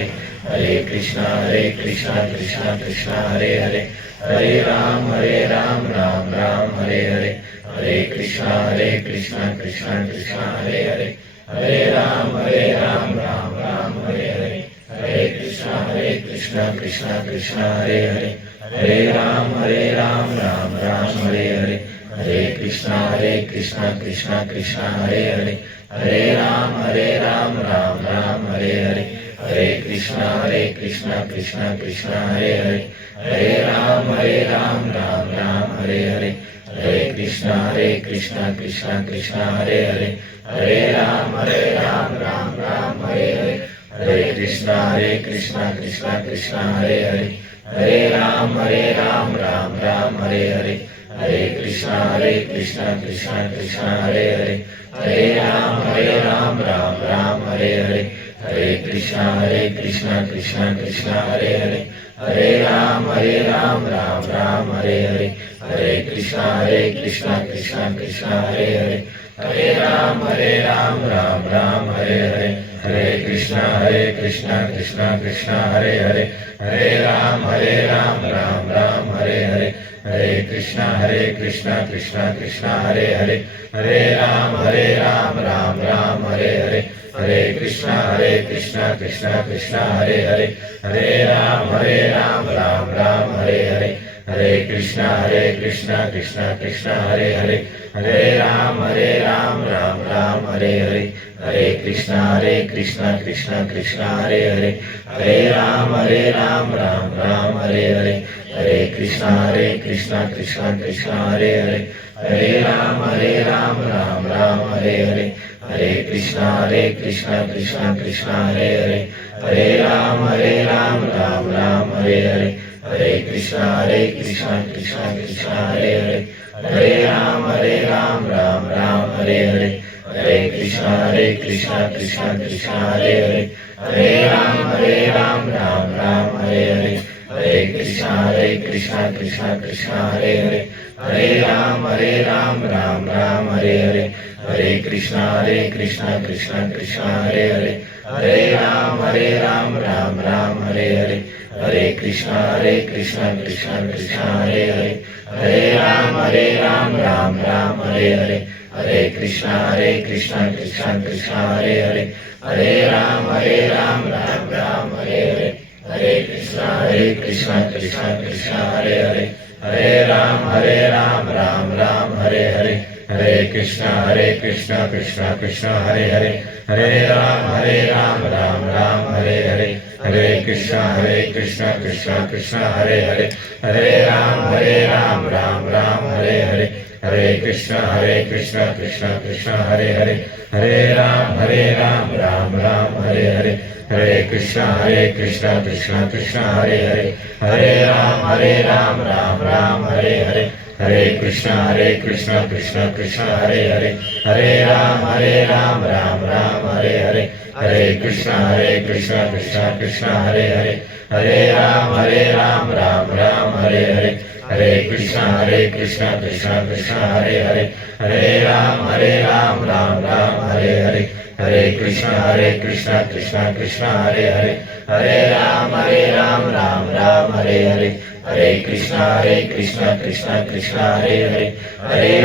હરે કૃષ્ણ કૃષ્ણ કૃષ્ણ હરે હરે, હરે રામ રામ રામ હરે હરે, હરે કૃષ્ણ કૃષ્ણ કૃષ્ણ હરે હરે, હરે રામ રામ રામ હરે હરે, હરે કૃષ્ણ કૃષ્ણ કૃષ્ણ હરે હરે, હરે રામ રામ રામ હરે હરે, હરે કૃષ્ણ કૃષ્ણ કૃષ્ણ હરે હરે, હરે રામ રામ રામ હરે હરે, હરે કૃષ્ણ કૃષ્ણ કૃષ્ણ હરે હરે, હરે રામ રામ રામ હરે હરે, હરે કૃષ્ણ કૃષ્ણ કૃષ્ણ હરે હરે, હરે રામ રામ રામ હરે હરે, હરે કૃષ્ણ કૃષ્ણ કૃષ્ણ હરે હરે, હરે રામ રામ રામ હરે હરે, હરે કૃષ્ણ કૃષ્ણ કૃષ્ણ હરે હરે, હરે રામ રામ હરે હરે, હરે કૃષ્ણ કૃષ્ણ કૃષ્ણ હરે હરે, હરે રામ રામ રામ હરે હરે, हरे कृष्णा कृष्णा कृष्णा हरे हरे, हरे राम राम राम हरे हरे, हरे कृष्णा कृष्णा कृष्णा हरे हरे, हरे राम राम राम हरे हरे, हरे कृष्णा कृष्णा कृष्णा हरे हरे, हरे राम राम राम हरे हरे, हरे कृष्णा कृष्णा कृष्णा हरे हरे, हरे राम राम राम हरे हरे, हरे कृष्णा कृष्णा कृष्णा हरे हरे, हरे राम राम राम हरे हरे, हरे कृष्णा कृष्णा कृष्णा हरे हरे, हरे राम राम राम हरे हरे, हरे कृष्णा कृष्णा कृष्णा हरे हरे, हरे राम राम राम हरे हरे, हरे कृष्णा कृष्णा कृष्णा हरे हरे, हरे राम राम राम हरे हरे, हरे कृष्णा कृष्णा कृष्णा हरे हरे, हरे राम राम राम हरे हरे, हरे कृष्णा कृष्णा कृष्णा हरे हरे, हरे राम राम राम हरे हरे, हरे कृष्णा कृष्णा कृष्णा हरे हरे, हरे राम राम राम हरे हरे, हरे कृष्णा कृष्णा कृष्णा हरे हरे, हरे राम राम राम हरे हरे, हरे कृष्णा कृष्णा कृष्णा हरे हरे, हरे राम राम राम हरे हरे, हरे कृष्णा कृष्णा कृष्णा हरे हरे, हरे राम राम राम हरे हरे, हरे कृष्णा कृष्णा कृष्णा हरे हरे, हरे राम राम राम हरे हरे, हरे कृष्णा कृष्णा कृष्णा हरे हरे, हरे राम राम राम हरे हरे, हरे कृष्णा कृष्णा कृष्णा हरे हरे, हरे राम राम राम हरे हरे, हरे कृष्णा कृष्णा कृष्णा हरे हरे, हरे राम राम राम हरे हरे, हरे कृष्णा कृष्णा कृष्णा हरे हरे, हरे राम राम हरे हरे, हरे कृष्णा कृष्णा कृष्णा हरे हरे, हरे राम राम राम हरे हरे, हरे कृष्णा कृष्णा कृष्णा हरे हरे, हरे राम राम राम हरे हरे, हरे कृष्णा कृष्णा कृष्णा हरे हरे, हरे राम राम राम हरे हरे, हरे कृष्णा कृष्णा कृष्णा हरे हरे, हरे राम राम राम हरे हरे, हरे कृष्णा कृष्णा कृष्णा हरे हरे, हरे राम राम राम हरे हरे, हरे कृष्णा कृष्णा कृष्णा हरे हरे, हरे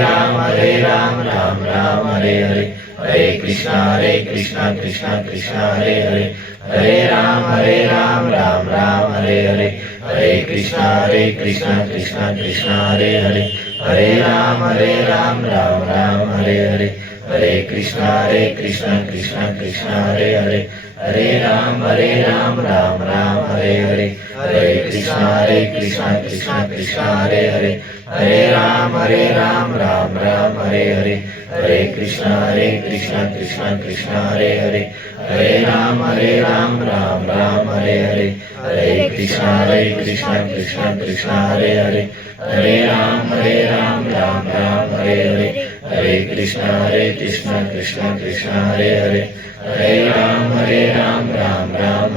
राम राम हरे हरे, हरे कृष्णा कृष्णा कृष्णा हरे हरे, हरे राम राम हरे हरे, हरे कृष्णा कृष्णा कृष्णा हरे हरे, हरे राम राम राम हरे हरे, हरे कृष्णा कृष्णा कृष्णा हरे हरे, हरे राम राम राम हरे हरे, हरे कृष्णा कृष्णा कृष्णा हरे हरे, हरे राम राम राम हरे हरे, हरे कृष्णा कृष्णा कृष्णा हरे हरे, हरे राम राम राम हरे हरे, हरे कृष्णा कृष्णा कृष्णा हरे हरे, हरे राम राम राम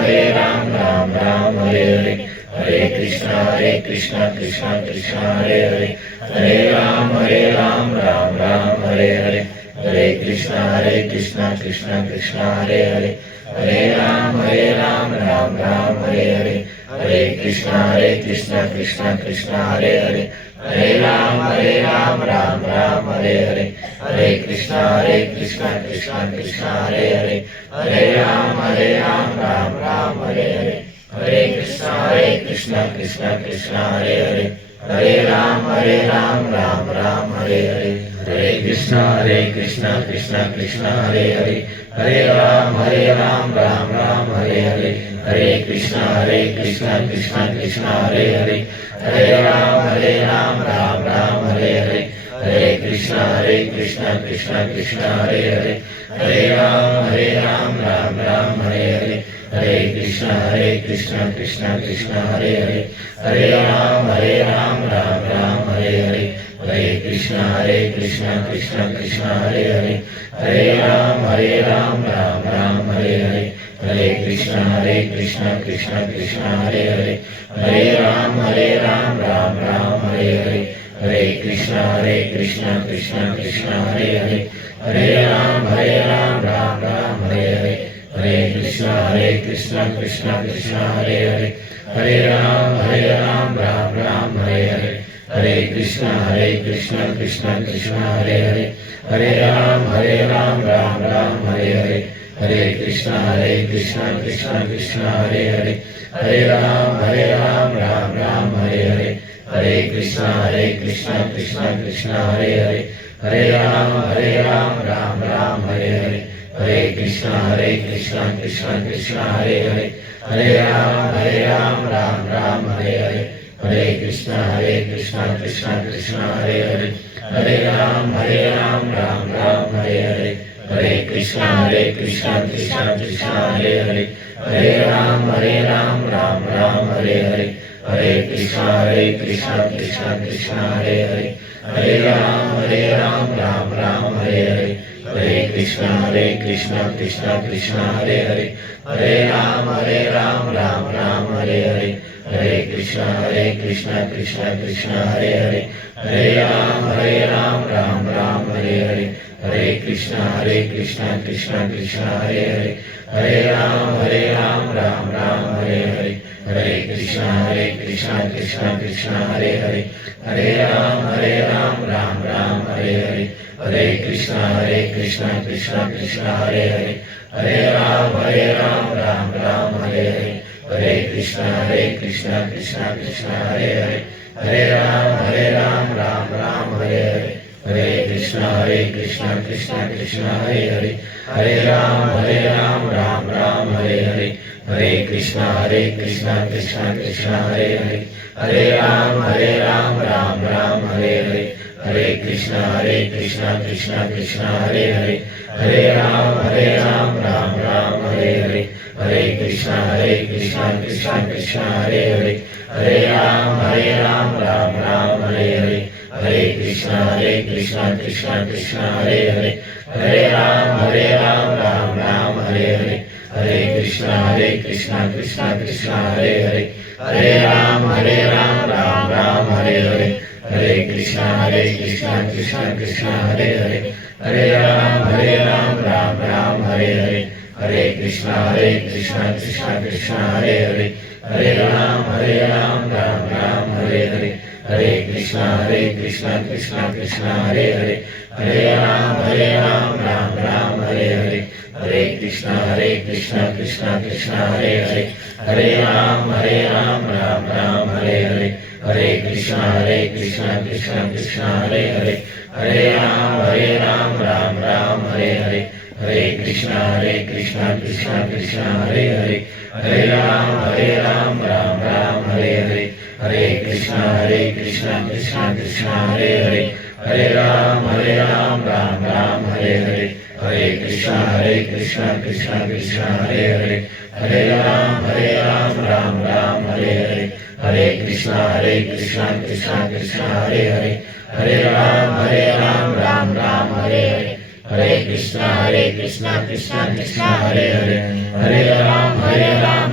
हरे हरे, हरे कृष्णा कृष्णा कृष्णा हरे हरे, हरे राम राम राम हरे हरे, हरे कृष्णा कृष्णा कृष्णा हरे हरे, हरे राम राम राम हरे हरे, हरे कृष्णा कृष्णा कृष्णा हरे हरे, हरे राम राम राम हरे हरे, हरे कृष्णा कृष्णा कृष्णा हरे हरे, हरे राम राम राम हरे हरे, हरे कृष्णा कृष्णा कृष्णा हरे हरे, हरे राम राम राम हरे हरे, हरे कृष्णा कृष्णा कृष्णा हरे हरे, हरे राम राम राम हरे हरे, हरे कृष्णा कृष्णा कृष्णा हरे हरे, हरे राम राम राम हरे हरे, हरे कृष्णा कृष्णा कृष्णा हरे हरे, हरे राम राम राम हरे हरे, हरे कृष्णा कृष्णा कृष्णा हरे हरे, हरे राम राम राम हरे हरे, हरे कृष्णा कृष्णा कृष्णा हरे हरे, हरे राम राम राम हरे हरे, हरे कृष्णा कृष्णा कृष्णा हरे हरे, हरे राम राम राम हरे हरे, हरे हरे कृष्ण कृष्ण कृष्ण हरे हरे, हरे राम राम राम हरे हरे, हरे कृष्ण कृष्ण कृष्ण हरे हरे, हरे राम राम राम हरे हरे, हरे कृष्ण कृष्ण कृष्ण हरे हरे, हरे राम राम राम हरे हरे, हरे कृष्ण कृष्ण कृष्ण हरे हरे, हरे राम राम राम हरे हरे, हरे कृष्ण कृष्ण कृष्ण हरे हरे, हरे राम राम राम हरे हरे, हरे कृष्ण कृष्ण कृष्ण हरे हरे, हरे राम राम राम हरे हरे, हरे कृष्ण कृष्ण कृष्ण हरे हरे, हरे राम राम राम हरे हरे, हरे कृष्ण कृष्ण कृष्ण हरे हरे, हरे राम राम राम हरे हरे, हरे कृष्ण कृष्ण कृष्ण हरे हरे, हरे राम राम राम हरे हरे, हरे कृष्ण कृष्ण कृष्ण हरे हरे, हरे राम राम राम हरे हरे, हरे कृष्ण कृष्ण कृष्ण हरे हरे, हरे राम राम राम हरे हरे, हरे कृष्ण कृष्ण कृष्ण हरे हरे, हरे राम राम राम हरे हरे, हरे कृष्ण कृष्ण कृष्ण हरे हरे, हरे राम राम राम हरे हरे, हरे कृष्ण कृष्ण कृष्ण हरे हरे, हरे राम राम राम हरे हरे, हरे कृष्ण कृष्ण कृष्ण हरे हरे, हरे राम राम राम हरे हरे, हरे कृष्ण कृष्ण कृष्ण हरे हरे, हरे राम राम राम हरे हरे, हरे कृष्ण कृष्ण कृष्ण हरे हरे, हरे राम राम राम हरे हरे, हरे कृष्ण कृष्ण कृष्ण हरे हरे, हरे राम राम राम हरे हरे, हरे कृष्ण कृष्ण कृष्ण हरे हरे, हरे राम राम राम हरे हरे, हरे कृष्ण कृष्ण कृष्ण हरे हरे, हरे राम राम राम हरे हरे, हरे कृष्ण कृष्ण कृष्ण हरे हरे, हरे राम राम राम हरे हरे, हरे कृष्ण कृष्ण कृष्ण हरे हरे, हरे राम राम राम हरे हरे, हरे कृष्ण कृष्ण कृष्ण हरे हरे, हरे राम राम राम हरे हरे, हरे कृष्ण कृष्ण कृष्ण हरे हरे, हरे राम राम राम हरे हरे, हरे कृष्ण कृष्ण कृष्ण हरे हरे, हरे राम राम राम हरे हरे, हरे कृष्ण कृष्ण कृष्ण हरे हरे, हरे राम राम राम हरे हरे, हरे कृष्ण कृष्ण कृष्ण हरे हरे, हरे राम राम राम हरे हरे, हरे कृष्ण कृष्ण कृष्ण हरे हरे, हरे राम राम राम हरे हरे, हरे कृष्ण कृष्ण कृष्ण हरे हरे, हरे राम राम राम हरे हरे, हरे कृष्ण कृष्ण कृष्ण हरे हरे, हरे राम राम राम हरे हरे, हरे कृष्ण कृष्ण कृष्ण हरे हरे, हरे राम राम राम हरे हरे, हरे कृष्ण कृष्ण कृष्ण हरे हरे, हरे राम राम राम हरे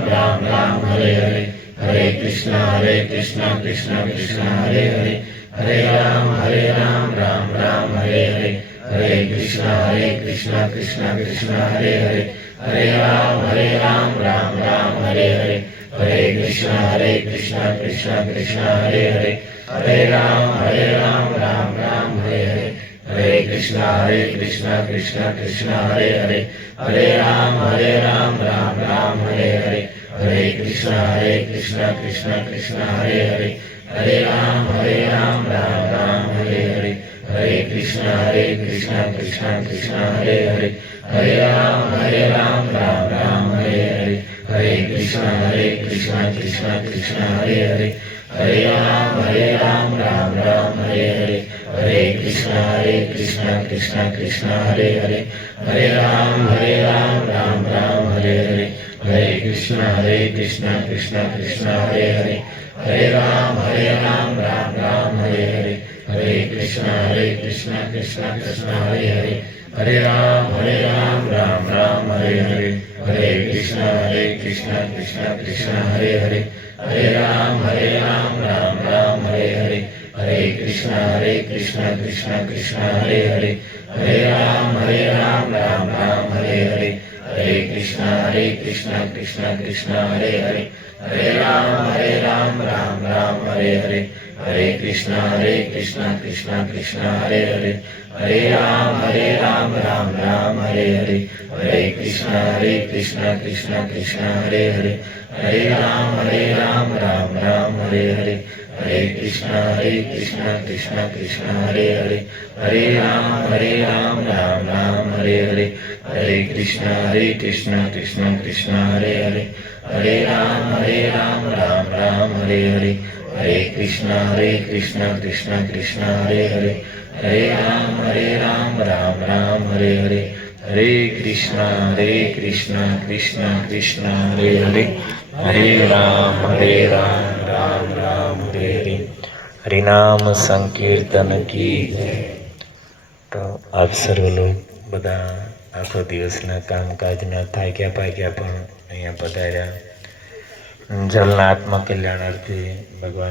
हरे, हरे कृष्ण कृष्ण कृष्ण हरे हरे, हरे राम राम राम हरे हरे, हरे कृष्ण कृष्ण कृष्ण हरे हरे, हरे राम राम राम हरे हरे, हरे कृष्ण कृष्ण कृष्ण हरे हरे, हरे राम राम राम हरे हरे, हरे कृष्ण कृष्ण कृष्ण हरे हरे, हरे राम राम राम हरे हरे, हरे कृष्ण कृष्ण कृष्ण हरे हरे, हरे राम राम राम हरे हरे, हरे कृष्ण कृष्ण कृष्ण हरे हरे, हरे राम राम राम हरे हरे, हरे कृष्ण कृष्ण कृष्ण हरे हरे, हरे राम राम राम हरे हरे, हरे कृष्ण कृष्ण कृष्ण हरे हरे, हरे राम राम राम हरे हरे, हरे कृष्ण कृष्ण कृष्ण हरे हरे, हरे राम राम राम हरे हरे, हरे कृष्ण कृष्ण कृष्ण हरे हरे, हरे राम राम राम हरे हरे, हरे कृष्ण कृष्ण कृष्ण हरे हरे, हरे राम राम राम हरे हरे, हरे कृष्ण कृष्ण कृष्ण हरे हरे, हरे राम राम राम हरे हरे, हरे कृष्ण कृष्ण कृष्ण हरे हरे, हरे राम राम राम हरे हरे, हरे कृष्ण कृष्ण कृष्ण हरे हरे, हरे राम राम राम हरे हरे, हरे कृष्ण कृष्ण कृष्ण हरे हरे, हरे राम राम राम हरे हरे, हरे कृष्ण कृष्ण कृष्ण हरे हरे, हरे राम राम राम हरे हरे, हरे कृष्ण कृष्ण कृष्ण हरे हरे, हरे राम राम राम हरे हरे, हरे कृष्ण कृष्ण कृष्ण हरे हरे, हरे राम राम राम हरे हरे, हरे कृष्ण कृष्ण कृष्ण हरे हरे, हरे राम राम राम हरे हरे। हरिनाम संकीर्तन की जय। तो आप सर्व लोग બધા આખો દિવસના કામકાજના થાક્યા પાક્યા પણ અહીંયા પધાર્યા. જલના આત્મકલ્યાણાર્થે ભગવાન